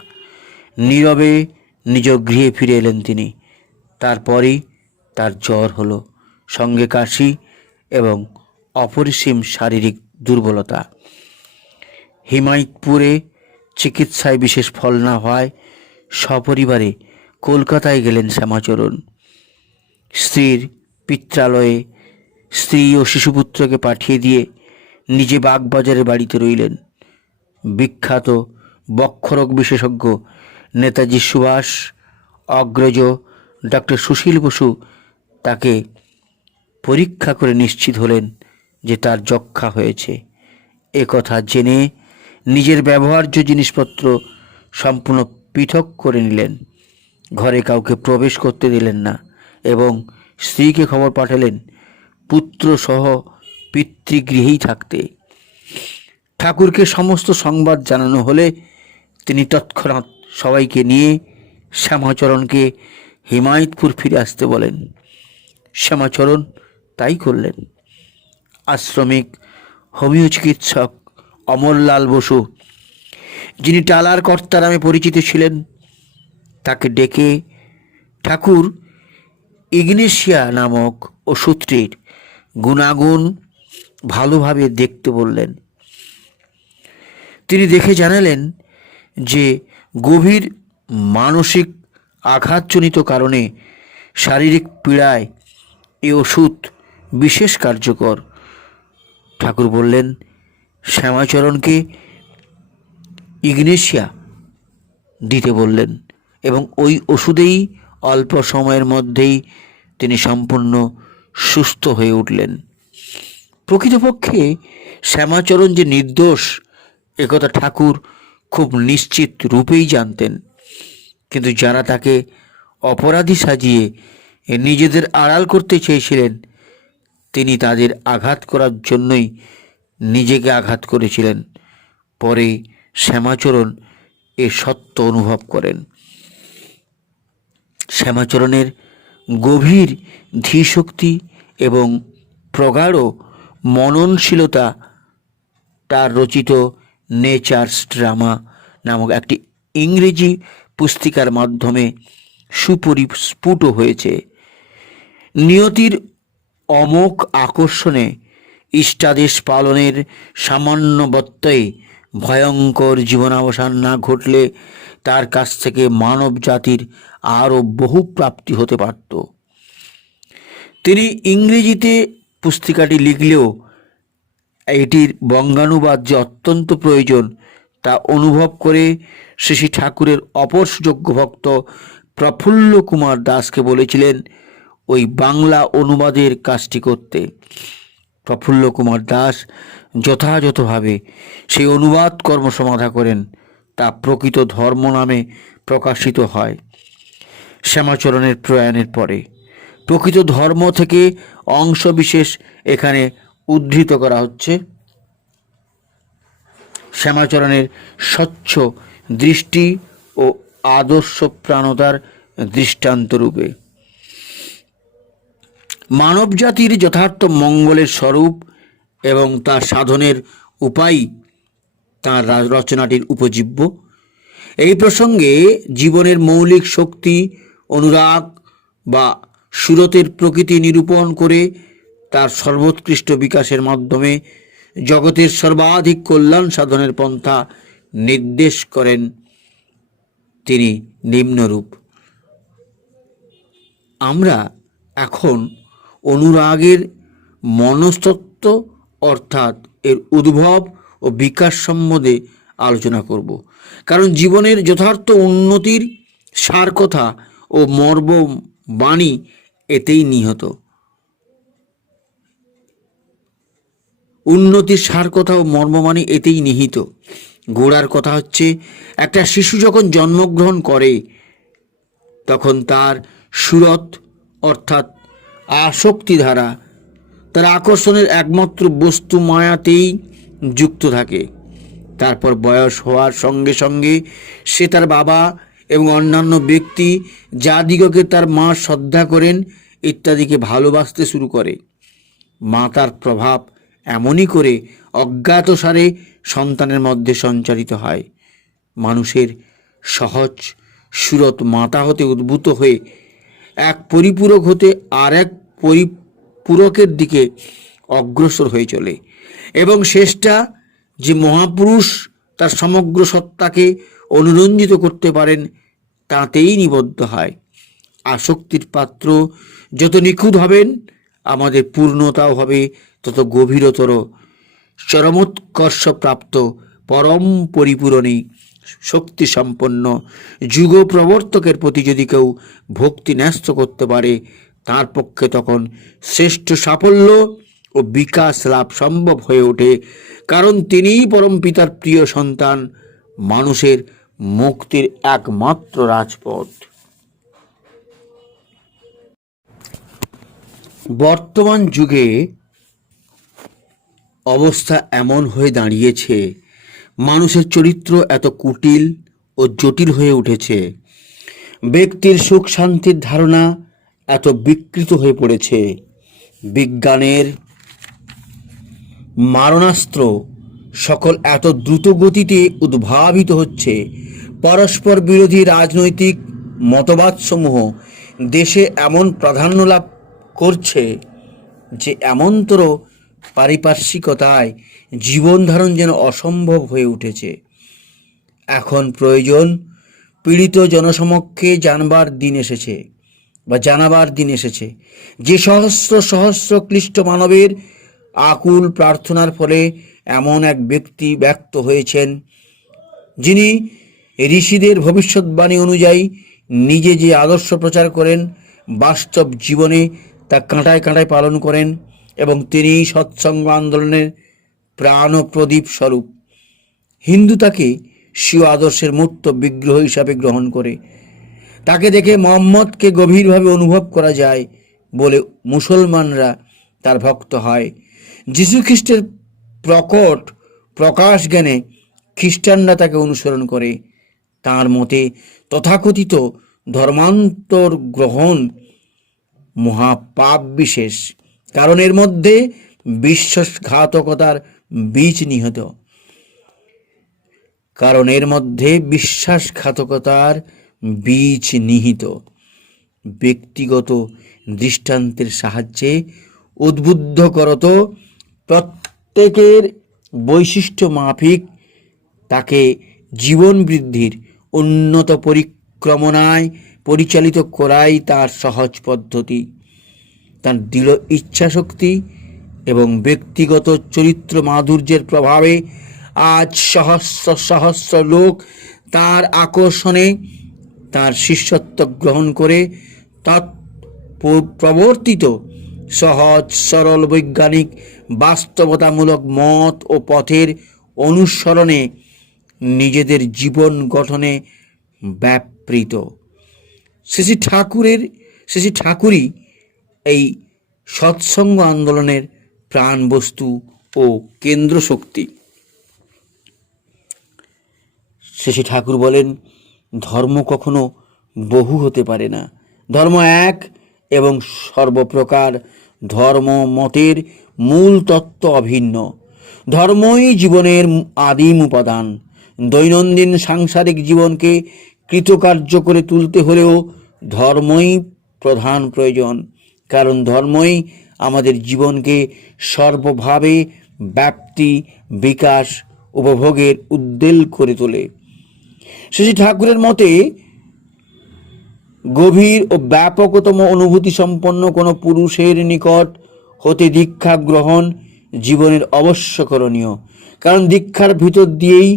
নীরবে নিজ গৃহে ফিরে এলেন তিনি। তারপরই তার জ্বর হলো, সঙ্গে কাশি এবং অপরিসীম শারীরিক দুর্বলতা। হিমায়তপুরে চিকিৎসায় বিশেষ ফল না হওয়ায় সপরিবারে কলকাতায় গেলেন শ্যামাচরণ। স্ত্রীর পিত্রালয়ে স্ত্রী ও শিশুপুত্রকে পাঠিয়ে দিয়ে নিজে বাগবাজারের বাড়িতে রইলেন। বিখ্যাত বক্ষরোগ বিশেষজ্ঞ নেতাজি সুভাষ অগ্রজ ডক্টর সুশীল বসু তাকে পরীক্ষা করে নিশ্চিত হলেন যে তার যক্ষ্মা হয়েছে। এ কথা জেনে নিজের ব্যবহার্য জিনিসপত্র সম্পূর্ণ পৃথক করে নিলেন। ঘরে কাউকে প্রবেশ করতে দিলেন না এবং স্ত্রীকে খবর পাঠালেন পুত্র সহ পিতৃগৃহেই থাকতে। ঠাকুরকে সমস্ত সংবাদ জানানো হলে তিনি তৎক্ষণাৎ সবাইকে নিয়ে শ্যামাচরণকে হিমায়তপুর ফিরে আসতে বলেন। শ্যামাচরণ তাই করলেন। আশ্রমিক হোমিও চিকিৎসক অমরলাল বসু, যিনি টালার কর্তা নামে পরিচিত ছিলেন, তাকে ডেকে ঠাকুর ইগনেশিয়া নামক ওষুধটির গুণাগুণ ভালোভাবে দেখতে বললেন। তিনি দেখে জানালেন যে গভীর মানসিক আঘাতজনিত কারণে শারীরিক পীড়ায় এই ওষুধ বিশেষ কার্যকর। ঠাকুর বললেন শ্যামাচরণকে ইগনেশিয়া দিতে বললেন এবং ওই ওষুধেই অল্প সময়ের মধ্যেই তিনি সম্পূর্ণ সুস্থ হয়ে উঠলেন। প্রকৃতপক্ষে শ্যামাচরণ যে নির্দোষ একথা ঠাকুর খুব নিশ্চিত রূপেই জানতেন, কিন্তু যারা তাকে অপরাধী সাজিয়ে নিজেদের আড়াল করতে চেয়েছিলেন, তিনি তাদের আঘাত করার জন্যই নিজেকে আঘাত করেছিলেন। পরে শ্যামাচরণ এ সত্য অনুভব করেন। শ্যামাচরণের গভীর ধীশক্তি এবং প্রগাঢ় মননশীলতা তার রচিত নেচার্স ড্রামা নামক একটি ইংরেজি পুস্তিকার মাধ্যমে সুপরিস্ফুট হয়েছে। নিয়তির অমোঘ আকর্ষণে ইষ্টাদেশ পালনের সামান্য ব্যত্যয়ে ভয়ঙ্কর জীবনাবসান না ঘটলে তার কাছ থেকে মানব জাতির আরও বহু প্রাপ্তি হতে পারত। তিনি ইংরেজিতে পুস্তিকাটি লিখলেও এটির বঙ্গানুবাদ যে অত্যন্ত প্রয়োজন তা অনুভব করে শ্রী ঠাকুরের অপর সুযোগ্য ভক্ত প্রফুল্ল কুমার দাসকে বলেছিলেন ওই বাংলা অনুবাদের কাজটি করতে। প্রফুল্ল কুমার দাস যথাযথভাবে সেই অনুবাদ কর্ম সমাধা করেন। তা প্রকৃত ধর্ম নামে প্রকাশিত হয় শ্যামাচরণের প্রয়াণের পরে। প্রকৃত ধর্ম থেকে অংশবিশেষ এখানে উদ্ধৃত করা হচ্ছে শ্যামাচরণের স্বচ্ছ দৃষ্টি ও আদর্শ প্রাণতার দৃষ্টান্তরূপে। মানব জাতির যথার্থ মঙ্গলের স্বরূপ এবং তার সাধনের উপায় তাঁর রচনাটির উপজীব্য। এই প্রসঙ্গে জীবনের মৌলিক শক্তি, অনুরাগ বা সুরতের প্রকৃতি নিরূপণ করে তার সর্বোৎকৃষ্ট বিকাশের মাধ্যমে জগতের সর্বাধিক কল্যাণ সাধনের পন্থা নির্দেশ করেন তিনি নিম্নরূপ। আমরা এখন অনুরাগের মনস্তত্ত্ব অর্থাৎ এর উদ্ভব ও বিকাশ সম্বন্ধে আলোচনা করব, কারণ জীবনের যথার্থ উন্নতির সার কথা ও মর্মবাণী এতেই নিহিত। উন্নতির সার কথা ও মর্মবাণী এতেই নিহিত। গোড়ার কথা হচ্ছে, একটা শিশু যখন জন্মগ্রহণ করে তখন তার সুরত অর্থাৎ আসক্তি ধারা তার আকর্ষণের একমাত্র বস্তু মায়াতেই যুক্ত থাকে। তারপর বয়স হওয়ার সঙ্গে সঙ্গে সে তার বাবা এবং অন্যান্য ব্যক্তি যাদিগকে তার মা শ্রদ্ধা করেন ইত্যাদিকে ভালোবাসতে শুরু করে। মাতার প্রভাব এমনই করে অজ্ঞাতসারে সন্তানের মধ্যে সঞ্চারিত হয়। মানুষের সহজ সুরত মাতা হতে উদ্ভূত হয়ে এক পরিপূরক হতে আর এক পরিপূরকের দিকে অগ্রসর হয়ে চলে এবং শেষটা যে মহাপুরুষ তার সমগ্র সত্তাকে অনুরঞ্জিত করতে পারেন তাতেই নিবদ্ধ হয়। আসক্তির পাত্র যত নিখুঁত হবেন আমাদের পূর্ণতাও হবে তত গভীরতর। চরমোৎকর্ষপ্রাপ্ত পরম পরিপূরণী শক্তি সম্পন্ন যুগ প্রবর্তকের প্রতি যদি কেউ ভক্তি ন্যস্ত করতে পারে তার পক্ষে তখন শ্রেষ্ঠ সাফল্য ও বিকাশ লাভ সম্ভব হয়ে ওঠে, কারণ তিনিই পরম পিতার প্রিয় সন্তান, মানুষের মুক্তির একমাত্র রাজপথ। বর্তমান যুগে অবস্থা এমন হয়ে দাঁড়িয়েছে, মানুষের চরিত্র এত কুটিল ও জটিল হয়ে উঠেছে, ব্যক্তির সুখ শান্তির ধারণা এত বিকৃত হয়ে পড়েছে, বিজ্ঞানের মারণাস্ত্র সকল এত দ্রুত গতিতে উদ্ভাবিত হচ্ছে, পরস্পর বিরোধী রাজনৈতিক মতবাদসমূহ দেশে এমন প্রাধান্য লাভ করছে যে এমনতর পারিপার্শ্বিকতায় জীবন ধারণ যেন অসম্ভব হয়ে উঠেছে। এখন প্রয়োজন পীড়িত জনসমক্ষে জানাবার দিন এসেছে যে সহস্র সহস্র ক্লিষ্ট মানবের আকুল প্রার্থনার ফলে এমন এক ব্যক্তি ব্যক্ত হয়েছেন, যিনি ঋষিদের ভবিষ্যৎবাণী অনুযায়ী নিজে যে আদর্শ প্রচার করেন, বাস্তব জীবনে তা কাঁটায় কাঁটায় পালন করেন, এবং তিনি সৎসঙ্গ আন্দোলনের প্রাণ ও প্রদীপ স্বরূপ। হিন্দু তাকে স্বীয় আদর্শের মূর্ত বিগ্রহ হিসাবে গ্রহণ করে। তাকে দেখে মোহাম্মদকে গভীরভাবে অনুভব করা যায় বলে মুসলমানরা তার ভক্ত হয়। যীশুখ্রিস্টের প্রকট প্রকাশ জ্ঞানে খ্রিস্টানরা তাকে অনুসরণ করে। তাঁর মতে তথাকথিত ধর্মান্তর গ্রহণ মহাপাপ বিশেষ, কারণ এর মধ্যে বিশ্বাসঘাতকতার বীজ নিহিত। ব্যক্তিগত দৃষ্টান্তের সাহায্যে উদ্বুদ্ধ করত প্রত্যেকের বৈশিষ্ট্য মাফিক তাকে জীবন বৃদ্ধির উন্নত পরিক্রমণায় পরিচালিত করাই তার সহজ পদ্ধতি। তার দৃঢ় ইচ্ছাশক্তি এবং ব্যক্তিগত চরিত্র মাধুর্যের প্রভাবে আজ সহস্র সহস্র লোক তার আকর্ষণে তার শিষ্যত্ব গ্রহণ করে প্রবর্তিত সহজ সরল বৈজ্ঞানিক বাস্তবতামূলক মত ও পথের অনুসরণে নিজেদের জীবন গঠনে ব্যাপৃত। শ্রী ঠাকুরই এই সৎসঙ্গ আন্দোলনের প্রাণবস্তু ও কেন্দ্র শক্তি। শ্রী ঠাকুর বলেন, ধর্ম কখনো বহু হতে পারে না, ধর্ম এক, এবং সর্বপ্রকার ধর্ম মতের মূল তত্ত্ব অভিন্ন। ধর্মই জীবনের আদিম উপাদান। দৈনন্দিন সাংসারিক জীবনকে কৃতকার্য করে তুলতে হলেও ধর্মই প্রধান প্রয়োজন, কারণ ধর্মই আমাদের জীবনকে সর্বভাবে ব্যাপ্তি, বিকাশ, উপভোগের উদ্দেল করে তোলে। শ্রী ঠাকুরের মতে গভীর ও ব্যাপকতম অনুভূতি সম্পন্ন কোনো পুরুষের নিকট হতে দীক্ষা গ্রহণ জীবনের অবশ্য করণীয়, কারণ দীক্ষার ভিতর দিয়েই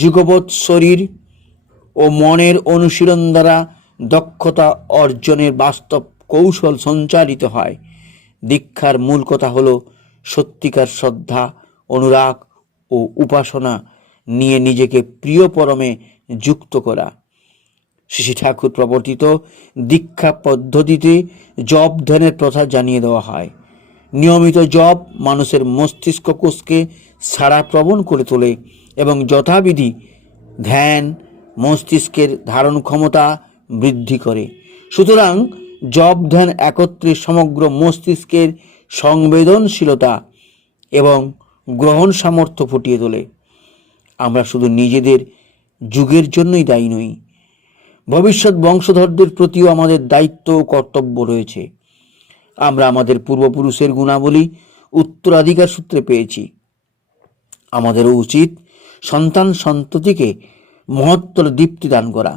যুগপৎ শরীর ও মনের অনুশীলন দ্বারা দক্ষতা অর্জনের বাস্তব কৌশল সঞ্চারিত হয়। দীক্ষার মূল কথা হলো সত্যিকার শ্রদ্ধা, অনুরাগ ও উপাসনা নিয়ে নিজেকে প্রিয় পরমে যুক্ত করা। শ্রী ঠাকুর প্রবর্তিত দীক্ষা পদ্ধতিতে জপ ধ্যানের প্রথা জানিয়ে দেওয়া হয়। নিয়মিত জপ মানুষের মস্তিষ্ক কোষকে ছাড়াপ্রবণ করে তোলে এবং যথাবিধি ধ্যান মস্তিষ্কের ধারণ ক্ষমতা বৃদ্ধি করে। সুতরাং জপ ধ্যান একত্রে সমগ্র মস্তিষ্কের সংবেদনশীলতা এবং গ্রহণ সামর্থ্য ফুটিয়ে তোলে। আমরা শুধু নিজেদের যুগের জন্যই দায়ী নই, ভবিষ্যৎ বংশধরদের প্রতিও আমাদের দায়িত্ব ও কর্তব্য রয়েছে। আমরা আমাদের পূর্বপুরুষের গুণাবলী উত্তরাধিকার সূত্রে পেয়েছি। আমাদেরও উচিত সন্তান সন্ততিকে মহত্তর দীপ্তি দান করা।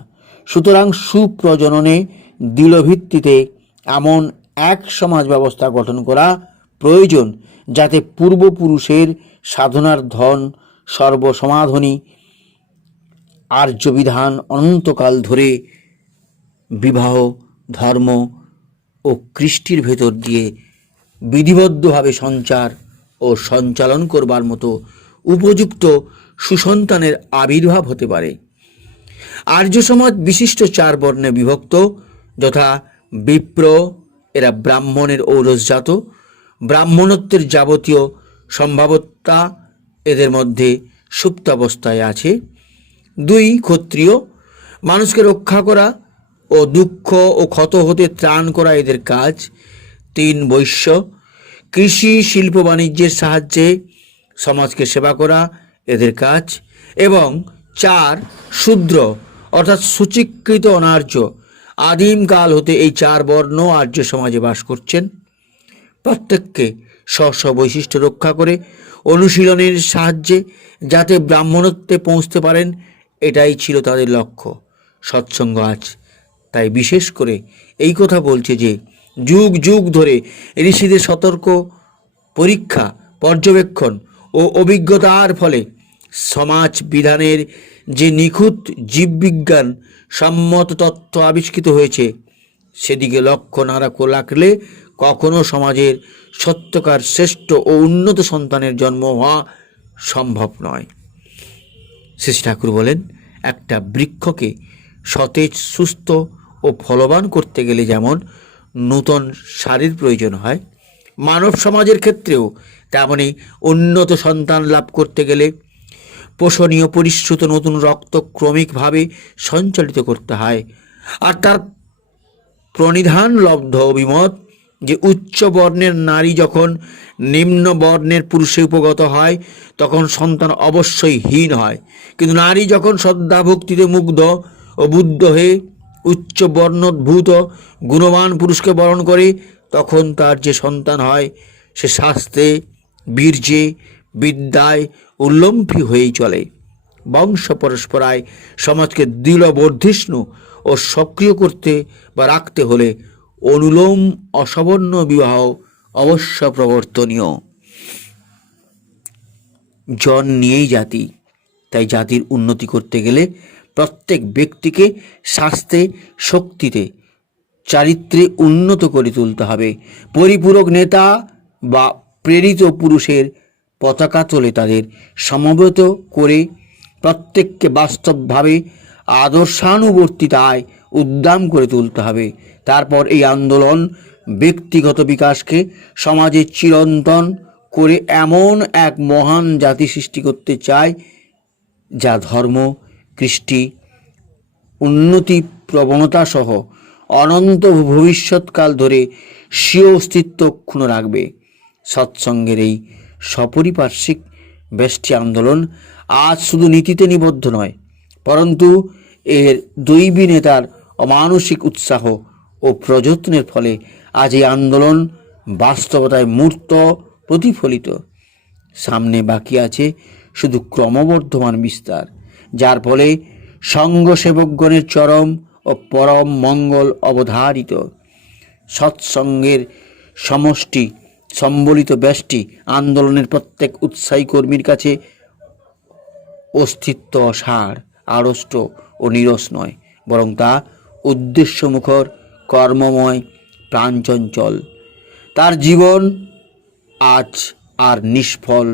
সুতরাং সুপ্রজননে দৃঢ় ভিত্তিতে এমন এক সমাজ ব্যবস্থা গঠন করা প্রয়োজন, যাতে পূর্বপুরুষের সাধনার ধন সর্বসমাধনী আর্যবিধান অনন্তকাল ধরে বিবাহ, ধর্ম ও কৃষ্টির ভেতর দিয়ে বিধিবদ্ধভাবে সঞ্চার ও সঞ্চালন করবার মতো উপযুক্ত সুসন্তানের আবির্ভাব হতে পারে। আর্য সমাজ বিশিষ্ট 4 বর্ণে বিভক্ত, যথা বিপ্র, এরা ব্রাহ্মণের ঔরসজাত, ব্রাহ্মণত্বের যাবতীয় সম্ভাবতা এদের মধ্যে সুপ্তাবস্থায় আছে। 2 ক্ষত্রিয়, মানুষকে রক্ষা করা ও দুঃখ ও ক্ষত হতে ত্রাণ করা এদের কাজ। 3 বৈশ্য, কৃষি শিল্প বাণিজ্যের সাহায্যে সমাজকে সেবা করা এদের কাজ। এবং 4 শূদ্র, অর্থাৎ সূচীকৃত অনার্য। আদিমকাল হতে এই 4 বর্ণ আর্য সমাজে বাস করছেন। প্রত্যেককে স্ব বৈশিষ্ট্য রক্ষা করে অনুশীলনের সাহায্যে যাতে ব্রাহ্মণত্বে পৌঁছতে পারেন, এটাই ছিল তাদের লক্ষ্য। সৎসঙ্গ আজ তাই বিশেষ করে এই কথা বলছে যে যুগ যুগ ধরে ঋষিদের সতর্ক পরীক্ষা, পর্যবেক্ষণ ও অভিজ্ঞতার ফলে সমাজ বিধানের যে নিখুঁত জীববিজ্ঞান সম্মত তত্ত্ব আবিষ্কৃত হয়েছে, সেদিকে লক্ষ্য না রাখলে কখনো সমাজের সত্যকার শ্রেষ্ঠ ও উন্নত সন্তানের জন্ম হওয়া সম্ভব নয়। শ্রী ঠাকুর বলেন, একটা বৃক্ষকে সতেজ, সুস্থ ও ফলবান করতে গেলে যেমন নূতন সারের প্রয়োজন হয়, মানব সমাজের ক্ষেত্রেও তেমনি উন্নত সন্তান লাভ করতে গেলে পোষণীয় পরিশ্রুত নতুন রক্ত ক্রমিকভাবে সঞ্চালিত করতে হয়। আর তার প্রণিধান লব্ধ অভিমত যে উচ্চ বর্ণের নারী যখন নিম্ন বর্ণের পুরুষে উপগত হয় তখন সন্তান অবশ্যই হীন হয়, কিন্তু নারী যখন শ্রদ্ধাভক্তিতে মুগ্ধ ও বুদ্ধ হয়ে উচ্চ বর্ণোদ্ভূত গুণবান পুরুষকে বরণ করে তখন তার যে সন্তান হয় সে শাস্ত্রে, বীর্যে, বিদ্যায় উল্লম্ফী হয়েই চলে। বংশ পরস্পরায় সমাজকে দৃঢ় বর্ধিষ্ণু ও সক্রিয় করতে বা রাখতে হলে অনুলোম অসবর্ণ বিবাহ অবশ্য প্রবর্তনীয়। জন নিয়েই জাতি, তাই জাতির উন্নতি করতে গেলে প্রত্যেক ব্যক্তিকে স্বাস্থ্যে, শক্তিতে, চারিত্রে উন্নত করে তুলতে হবে। পরিপূরক নেতা বা প্রেরিত পুরুষের পতাকা তোলে তাদের সমবেত করে প্রত্যেককে বাস্তবভাবে আদর্শানুবর্তিতায় উদ্দাম করে তুলতে হবে। তারপর এই আন্দোলন ব্যক্তিগত বিকাশকে সমাজে চিরন্তন করে এমন এক মহান জাতি সৃষ্টি করতে চায় যা ধর্ম, কৃষ্টি, উন্নতি প্রবণতা সহ অনন্ত ভবিষ্যৎকাল ধরে স্বীয় অস্তিত্ব অক্ষুণ্ণ রাখবে। সৎসঙ্গের এই সপরিপার্শ্বিক ব্যষ্টি আন্দোলন আজ শুধু নীতিতে নিবদ্ধ নয়, পরন্তু এর দৈবী নেতার অমানসিক উৎসাহ ও প্রযত্নের ফলে আজ এই আন্দোলন বাস্তবতায় মূর্ত প্রতিফলিত। সামনে বাকি আছে শুধু ক্রমবর্ধমান বিস্তার, যার ফলে সঙ্ঘ সেবকগণের চরম ও পরম মঙ্গল অবধারিত। সৎসঙ্গের সমষ্টি সম্বলিত ব্যষ্টি আন্দোলনের প্রত্যেক উৎসাহী কর্মীর কাছে অস্তিত্ব অসার, আড়ষ্ট ও নিরস নয়, বরং তা উদ্দেশ্যমুখর, কর্মময়, প্রাণচঞ্চল। তার জীবন আজ আর নিষ্ফল,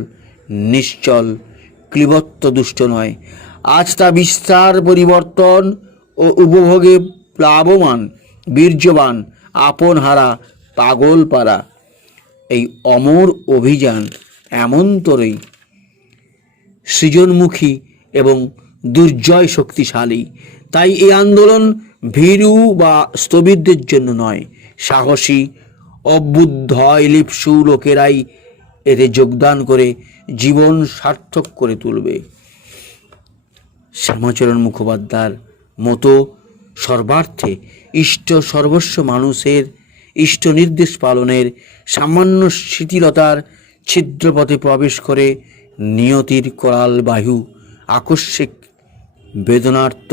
নিশ্চল, ক্লীবত্ব দুষ্ট নয়। আজ তা বিস্তার, পরিবর্তন ও উপভোগে প্লাবমান, বীর্যবান, আপনহারা, পাগল পারা। এই অমর অভিযান এমনতরই সৃজনমুখী এবং দুর্জয় শক্তিশালী। তাই এই আন্দোলন ভীরু বা স্থবিরদের জন্য নয়, সাহসী, অবুদ্ধ, লিপ্সু লোকেরাই এতে যোগদান করে জীবন সার্থক করে তুলবে। শ্যামাচরণ মুখোপাধ্যায়ের মতো সর্বার্থে ইষ্ট সর্বস্ব মানুষের ইষ্ট নির্দেশ পালনের সামান্য শিথিলতার ছিদ্রপথে প্রবেশ করে নিয়তির করাল বায়ু আকস্মিক বেদনার্ত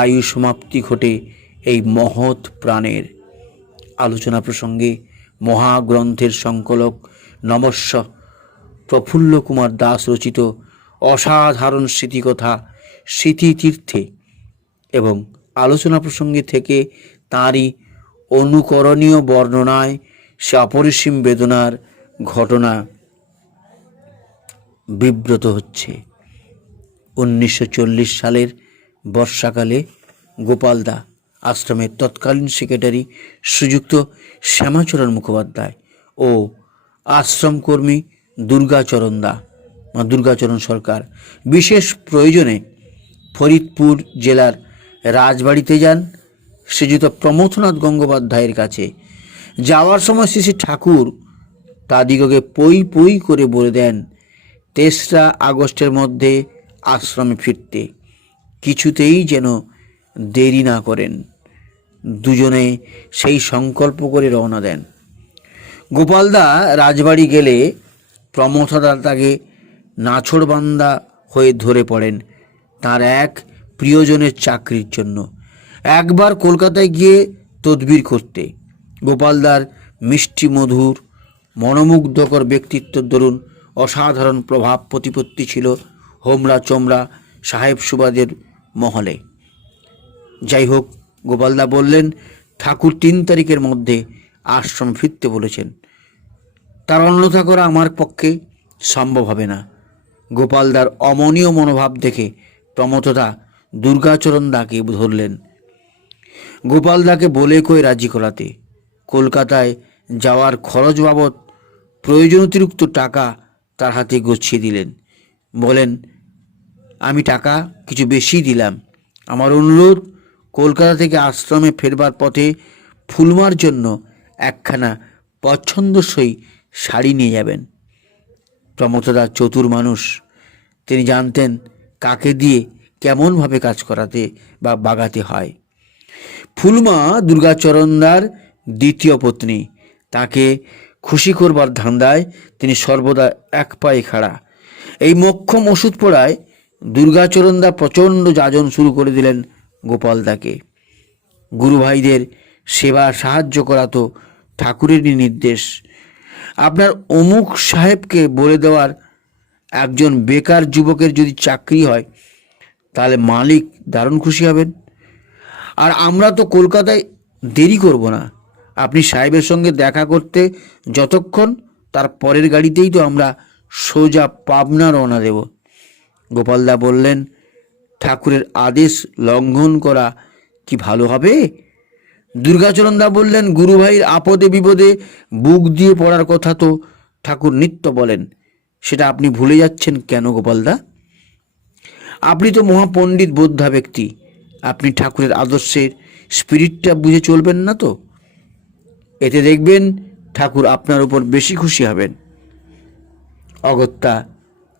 আয়ু সমাপ্তি ঘটে এই মহৎ প্রাণের। আলোচনা প্রসঙ্গে মহাগ্রন্থের সংকলক নমস্য প্রফুল্ল কুমার দাস রচিত অসাধারণ স্মৃতিকথা স্মৃতিতীর্থে এবং আলোচনা প্রসঙ্গে থেকে তাঁরই অনুকরণীয় বর্ণনায় সে অপরিসীম বেদনার ঘটনা বিব্রত হচ্ছে। 1940 সালের বর্ষাকালে গোপালদা আশ্রমের তৎকালীন সেক্রেটারি শ্রীযুক্ত শ্যামাচরণ মুখোপাধ্যায় ও আশ্রমকর্মী দুর্গাচরণ দা বা দুর্গাচরণ সরকার বিশেষ প্রয়োজনে ফরিদপুর জেলার রাজবাড়িতে যান শ্রীযুক্ত প্রমথনাথ গঙ্গোপাধ্যায়ের কাছে। যাওয়ার সময় শ্রী শ্রী ঠাকুর তাদিগকে পই পই করে বলে দেন 3রা আগস্টের মধ্যে আশ্রমে ফিরতে, কিছুতেই যেন দেরি না করেন। দুজনে সেই সংকল্প করে রওনা দেন। গোপালদা রাজবাড়ি গেলে প্রমথদা তাকে নাছোড়বান্দা হয়ে ধরে পড়েন তার এক প্রিয়জনের চাকরির জন্য, একবার কলকাতায় গিয়ে তদবির করতে। গোপালদার মিষ্টি মধুর মনোমুগ্ধকর ব্যক্তিত্বের দরুন অসাধারণ প্রভাব প্রতিপত্তি ছিল হোমরা চোমরা সাহেব সুবাদের মহলে। যাই হোক, গোপালদা বললেন ঠাকুর 3 তারিখের মধ্যে আশ্রম ফিরতে বলেছেন, তার অন্যথা করা আমার পক্ষে সম্ভব হবে না। গোপালদার অমনীয় মনোভাব দেখে প্রমথদা দুর্গাচরণ দাকে ধরলেন। গোপালদাকে বলে কই রাজি করাতে কলকাতায় যাওয়ার খরচ বাবদ প্রয়োজন অতিরিক্ত টাকা তার হাতে গচ্ছিয়ে দিলেন। বলেন, আমি টাকা কিছু বেশি দিলাম, আমার অনুরোধ কলকাতা থেকে আশ্রমে ফেরবার পথে ফুলমার জন্য একখানা পছন্দসই শাড়ি নিয়ে যাবেন। প্রমথদা চতুর মানুষ, তিনি জানতেন কাকে দিয়ে কেমনভাবে কাজ করাতে বা বাগাতে হয়। ফুলমা দুর্গাচরণদার 2য় পত্নী, তাকে খুশি করবার ধান্দায় তিনি সর্বদা এক পায়ে খাড়া। এই মক্ষম ওষুধ পড়ায় দুর্গাচরণদা প্রচণ্ড যাজন শুরু করে দিলেন গোপালদাকে। গুরু ভাইদের সেবা সাহায্য করা তো ঠাকুরেরই নির্দেশ। আপনার অমুক সাহেবকে বলে দেওয়ার একজন বেকার যুবকের যদি চাকরি হয় তাহলে মালিক দারুণ খুশি হবেন। আর আমরা তো কলকাতায় দেরি করব না, আপনি সাহেবের সঙ্গে দেখা করতে যতক্ষণ তার পরের গাড়িতেই তো আমরা সোজা পাবনা রওনা দেব। গোপালদা বললেন, ঠাকুরের আদেশ লঙ্ঘন করা কি ভালো হবে? দুর্গাচরণদা বললেন, গুরুভাইয়ের আপদে বিপদে বুক দিয়ে পড়ার কথা তো ঠাকুর নিত্য বলেন, সেটা আপনি ভুলে যাচ্ছেন কেন গোপালদা? আপনি তো মহাপণ্ডিত বোদ্ধা ব্যক্তি, আপনি ঠাকুরের আদর্শের স্পিরিটটা বুঝে চলবেন না তো? এতে দেখবেন ঠাকুর আপনার উপর বেশি খুশি হবেন। অগত্যা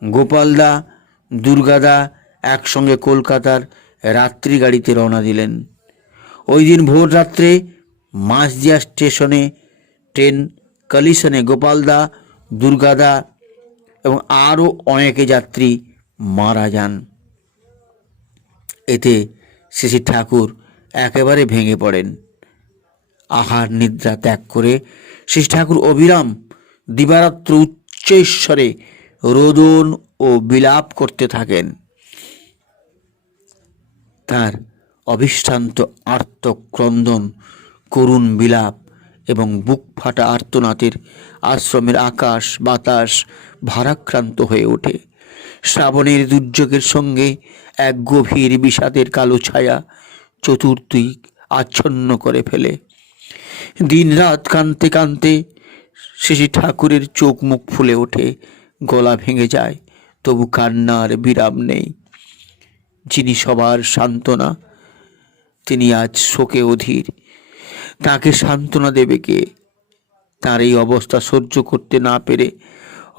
গোপালদা দুর্গাদা একসঙ্গে কলকাতার রাত্রি গাড়িতে রওনা দিলেন। ওই দিন ভোর রাত্রে মাঝদিয়া স্টেশনে ট্রেন কলিশনে গোপালদা, দুর্গাদা এবং আরও অনেকে যাত্রী মারা যান। এতে শ্রী ঠাকুর একেবারে ভেঙে পড়েন। আহার নিদ্রা ত্যাগ করে শ্রী ঠাকুর অবিরাম দিবারাত্র উচ্চৈশ্বরে রোদন ও বিলাপ করতে থাকেন। তার অবিশ্রান্ত আর্তক্রন্দন, করুণ বিলাপ এবং বুক ফাটা আর্তনাদের আশ্রমের আকাশ বাতাস ভারাক্রান্ত হয়ে ওঠে। শ্রাবণের দুর্যোগের সঙ্গে এক গভীর বিষাদের কালো ছায়া চতুর্দিক আচ্ছন্ন করে ফেলে। দিন রাত কাঁদতে কাঁদতে শ্রী ঠাকুরের চোখ মুখ ফুলে ওঠে, গলা ভেঙে যায়, তবু কান্নার বিরাম নেই। যিনি সবার সান্ত্বনা, তিনি আজ শোকে অধীর। তাকে সান্ত্বনা দেবে কে? তার এই অবস্থা সহ্য করতে না পেরে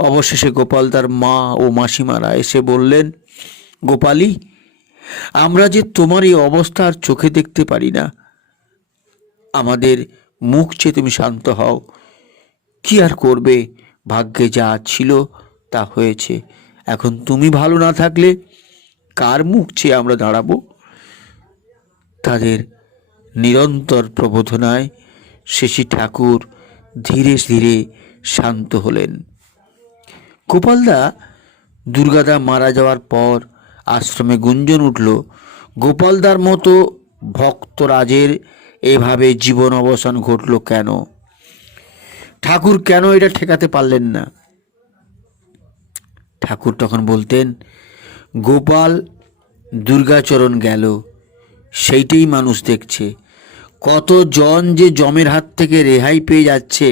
অবশেষে গোপালদার মা ও মাসিমারা এসে বললেন, গোপালী, আমরা যে তোমার এই অবস্থা আর চোখে দেখতে পারি না, আমাদের মুখ চেয়ে তুমি শান্ত হও। কি আর করবে, ভাগ্যে যা ছিল তা হয়েছে, এখন তুমি ভালো না থাকলে কার মুখ চেয়ে আমরা দাঁড়াবো? তাদের নিরন্তর প্রবোধনায় শ্রী ঠাকুর ধীরে ধীরে শান্ত হলেন। গোপালদা দুর্গাদা মারা যাওয়ার পর আশ্রমে গুঞ্জন উঠল, গোপালদার মতো ভক্তরাজের এভাবে জীবন অবসান ঘটল কেন? ঠাকুর কেন এটা ঠেকাতে পারলেন না? ঠাকুর তখন বলতেন, গোপাল দুর্গাচরণ গেল, সেইটাই মানুষ দেখছে। কতজন যে যমের হাত থেকে রেহাই পেয়ে যাচ্ছে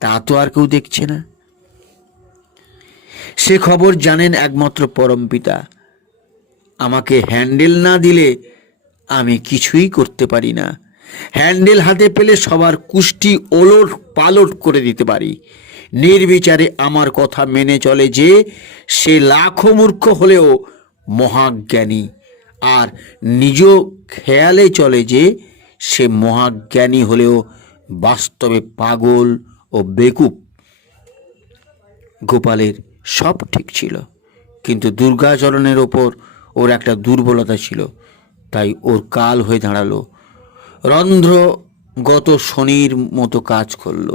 তা তো আর কেউ দেখছে না। সে খবর জানেন একমাত্র পরমপিতা। আমাকে হ্যান্ডেল না দিলে আমি কিছুই করতে পারি না। হ্যান্ডেল হাতে পেলে সবার কুষ্টি ওলট পালট করে দিতে পারি। নির্বিচারে আমার কথা মেনে চলে যে সে লাখো মূর্খ হলেও মহাজ্ঞানী, আর নিজ খেয়ালে চলে যে সে মহাজ্ঞানী হলেও বাস্তবে পাগল ও বেকুব। গোপালের সব ঠিক ছিল, কিন্তু দুর্গাচরণের ওপর ওর একটা দুর্বলতা ছিল, তাই ওর কাল হয়ে দাঁড়ালো। রন্ধ্রগত শনির মতো কাজ করল।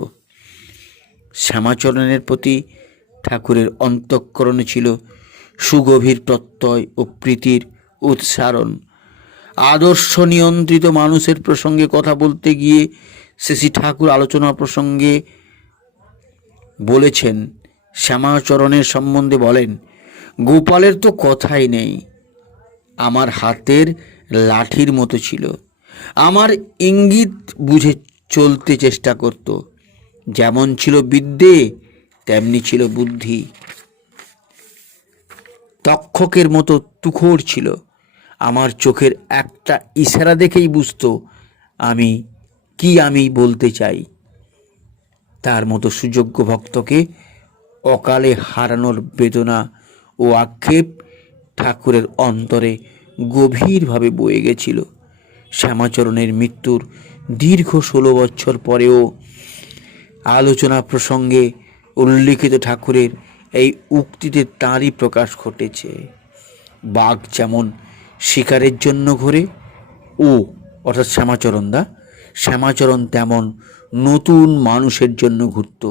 শ্যামাচরণের প্রতি ঠাকুরের অন্তঃকরণে ছিল সুগভীর প্রত্যয় ও প্রীতির উৎসারণ। আদর্শ নিয়ন্ত্রিত মানুষের প্রসঙ্গে কথা বলতে গিয়ে শ্রী ঠাকুর আলোচনা প্রসঙ্গে বলেছেন, শ্যামাচরণের সম্বন্ধে বলেন, গোপালের তো কথাই নেই, আমার হাতের লাঠির মতো ছিল। আমার ইঙ্গিত বুঝে চলতে চেষ্টা করত। যেমন ছিল বিদ্যে তেমনি ছিল বুদ্ধি। তক্ষকের মতো তুখোড় ছিল। আমার চোখের একটা ইশারা দেখেই বুঝতো আমি বলতে চাই। তার মতো সুযোগ্য ভক্তকে অকালে হারানোর বেদনা ও আক্ষেপ ঠাকুরের অন্তরে গভীরভাবে বয়ে গেছিল। শ্যামাচরণের মৃত্যুর দীর্ঘ 16 বছর পরেও আলোচনা প্রসঙ্গে উল্লিখিত ঠাকুরের এই উক্তিতে তাঁরই প্রকাশ ঘটেছে। বাঘ যেমন শিকারের জন্য ঘোরে, অর্থাৎ শ্যামাচরণ তেমন নতুন মানুষের জন্য ঘুরত।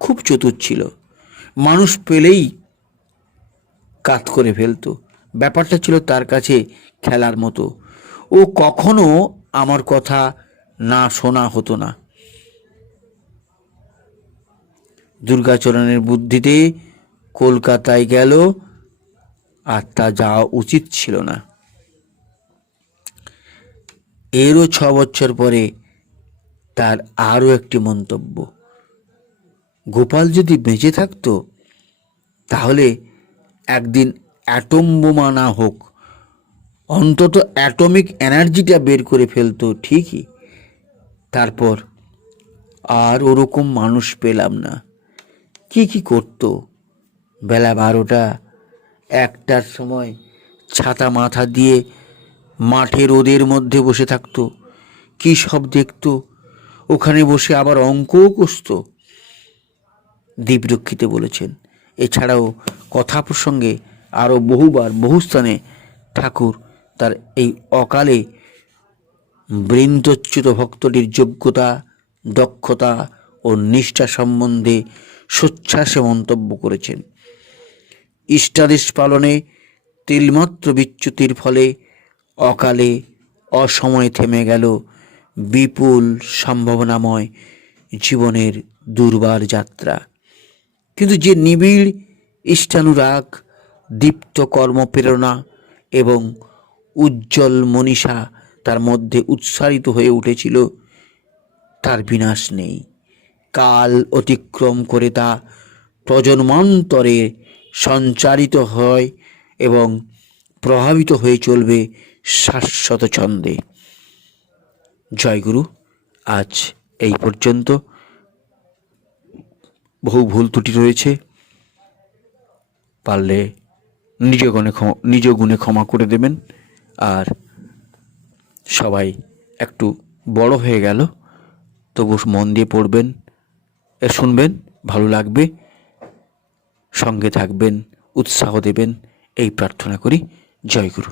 খুব চতুর ছিল, মানুষ পেলেই কাত করে ফেলত। ব্যাপারটা ছিল তার কাছে খেলার মতো। ও কখনো আমার কথা না শোনা হতো না। দুর্গাচরণের বুদ্ধিতে কলকাতায় গেল, আর তা যাওয়া উচিত ছিল না। এরও 6 বছর পরে তার আরও একটি মন্তব্য, গোপাল যদি বেঁচে থাকতো তাহলে একদিন অ্যাটম বোমা না হোক অন্তত অ্যাটমিক এনার্জিটা বের করে ফেলতো ঠিকই। তারপর আর ওরকম মানুষ পেলাম না। কি করতো? বেলা 12টা 1টার সময় ছাতা মাথা দিয়ে মাঠে রোদের মধ্যে বসে থাকতো। কি সব দেখতো, ওখানে বসে আবার অঙ্কও কষতো। দীপরক্ষিতে বলেছেন। এছাড়াও কথা প্রসঙ্গে আরও বহুবার বহু স্থানে ঠাকুর তার এই অকালে বৃন্দচ্যুত ভক্তটির যোগ্যতা, দক্ষতা ও নিষ্ঠা সম্বন্ধে সোচ্ছ্বাসে মন্তব্য করেছেন। ইষ্টাদেশ পালনে তিলমাত্র বিচ্যুতির ফলে অকালে অসময়ে থেমে গেল বিপুল সম্ভাবনাময় জীবনের দুর্বার যাত্রা। কিন্তু যে নিবিড় ইষ্টানুরাগ, দীপ্ত কর্মপ্রেরণা এবং উজ্জ্বল মনীষা তার মধ্যে উৎসারিত হয়ে উঠেছিল, তার বিনাশ নেই। কাল অতিক্রম করে তা প্রজন্মান্তরে সঞ্চারিত হয় এবং প্রভাবিত হয়ে চলবে শাশ্বত ছন্দে। জয়গুরু। আজ এই পর্যন্ত। বহু ভুল ত্রুটি রয়েছে, পারলে নিজ গুণে ক্ষমা করে দেবেন। আর সবাই একটু বড় হয়ে গেল, তবু মন দিয়ে পড়বেন, শুনবেন, ভালো লাগবে, সঙ্গে থাকবেন, উৎসাহ দেবেন, এই প্রার্থনা করি। জয়গুরু।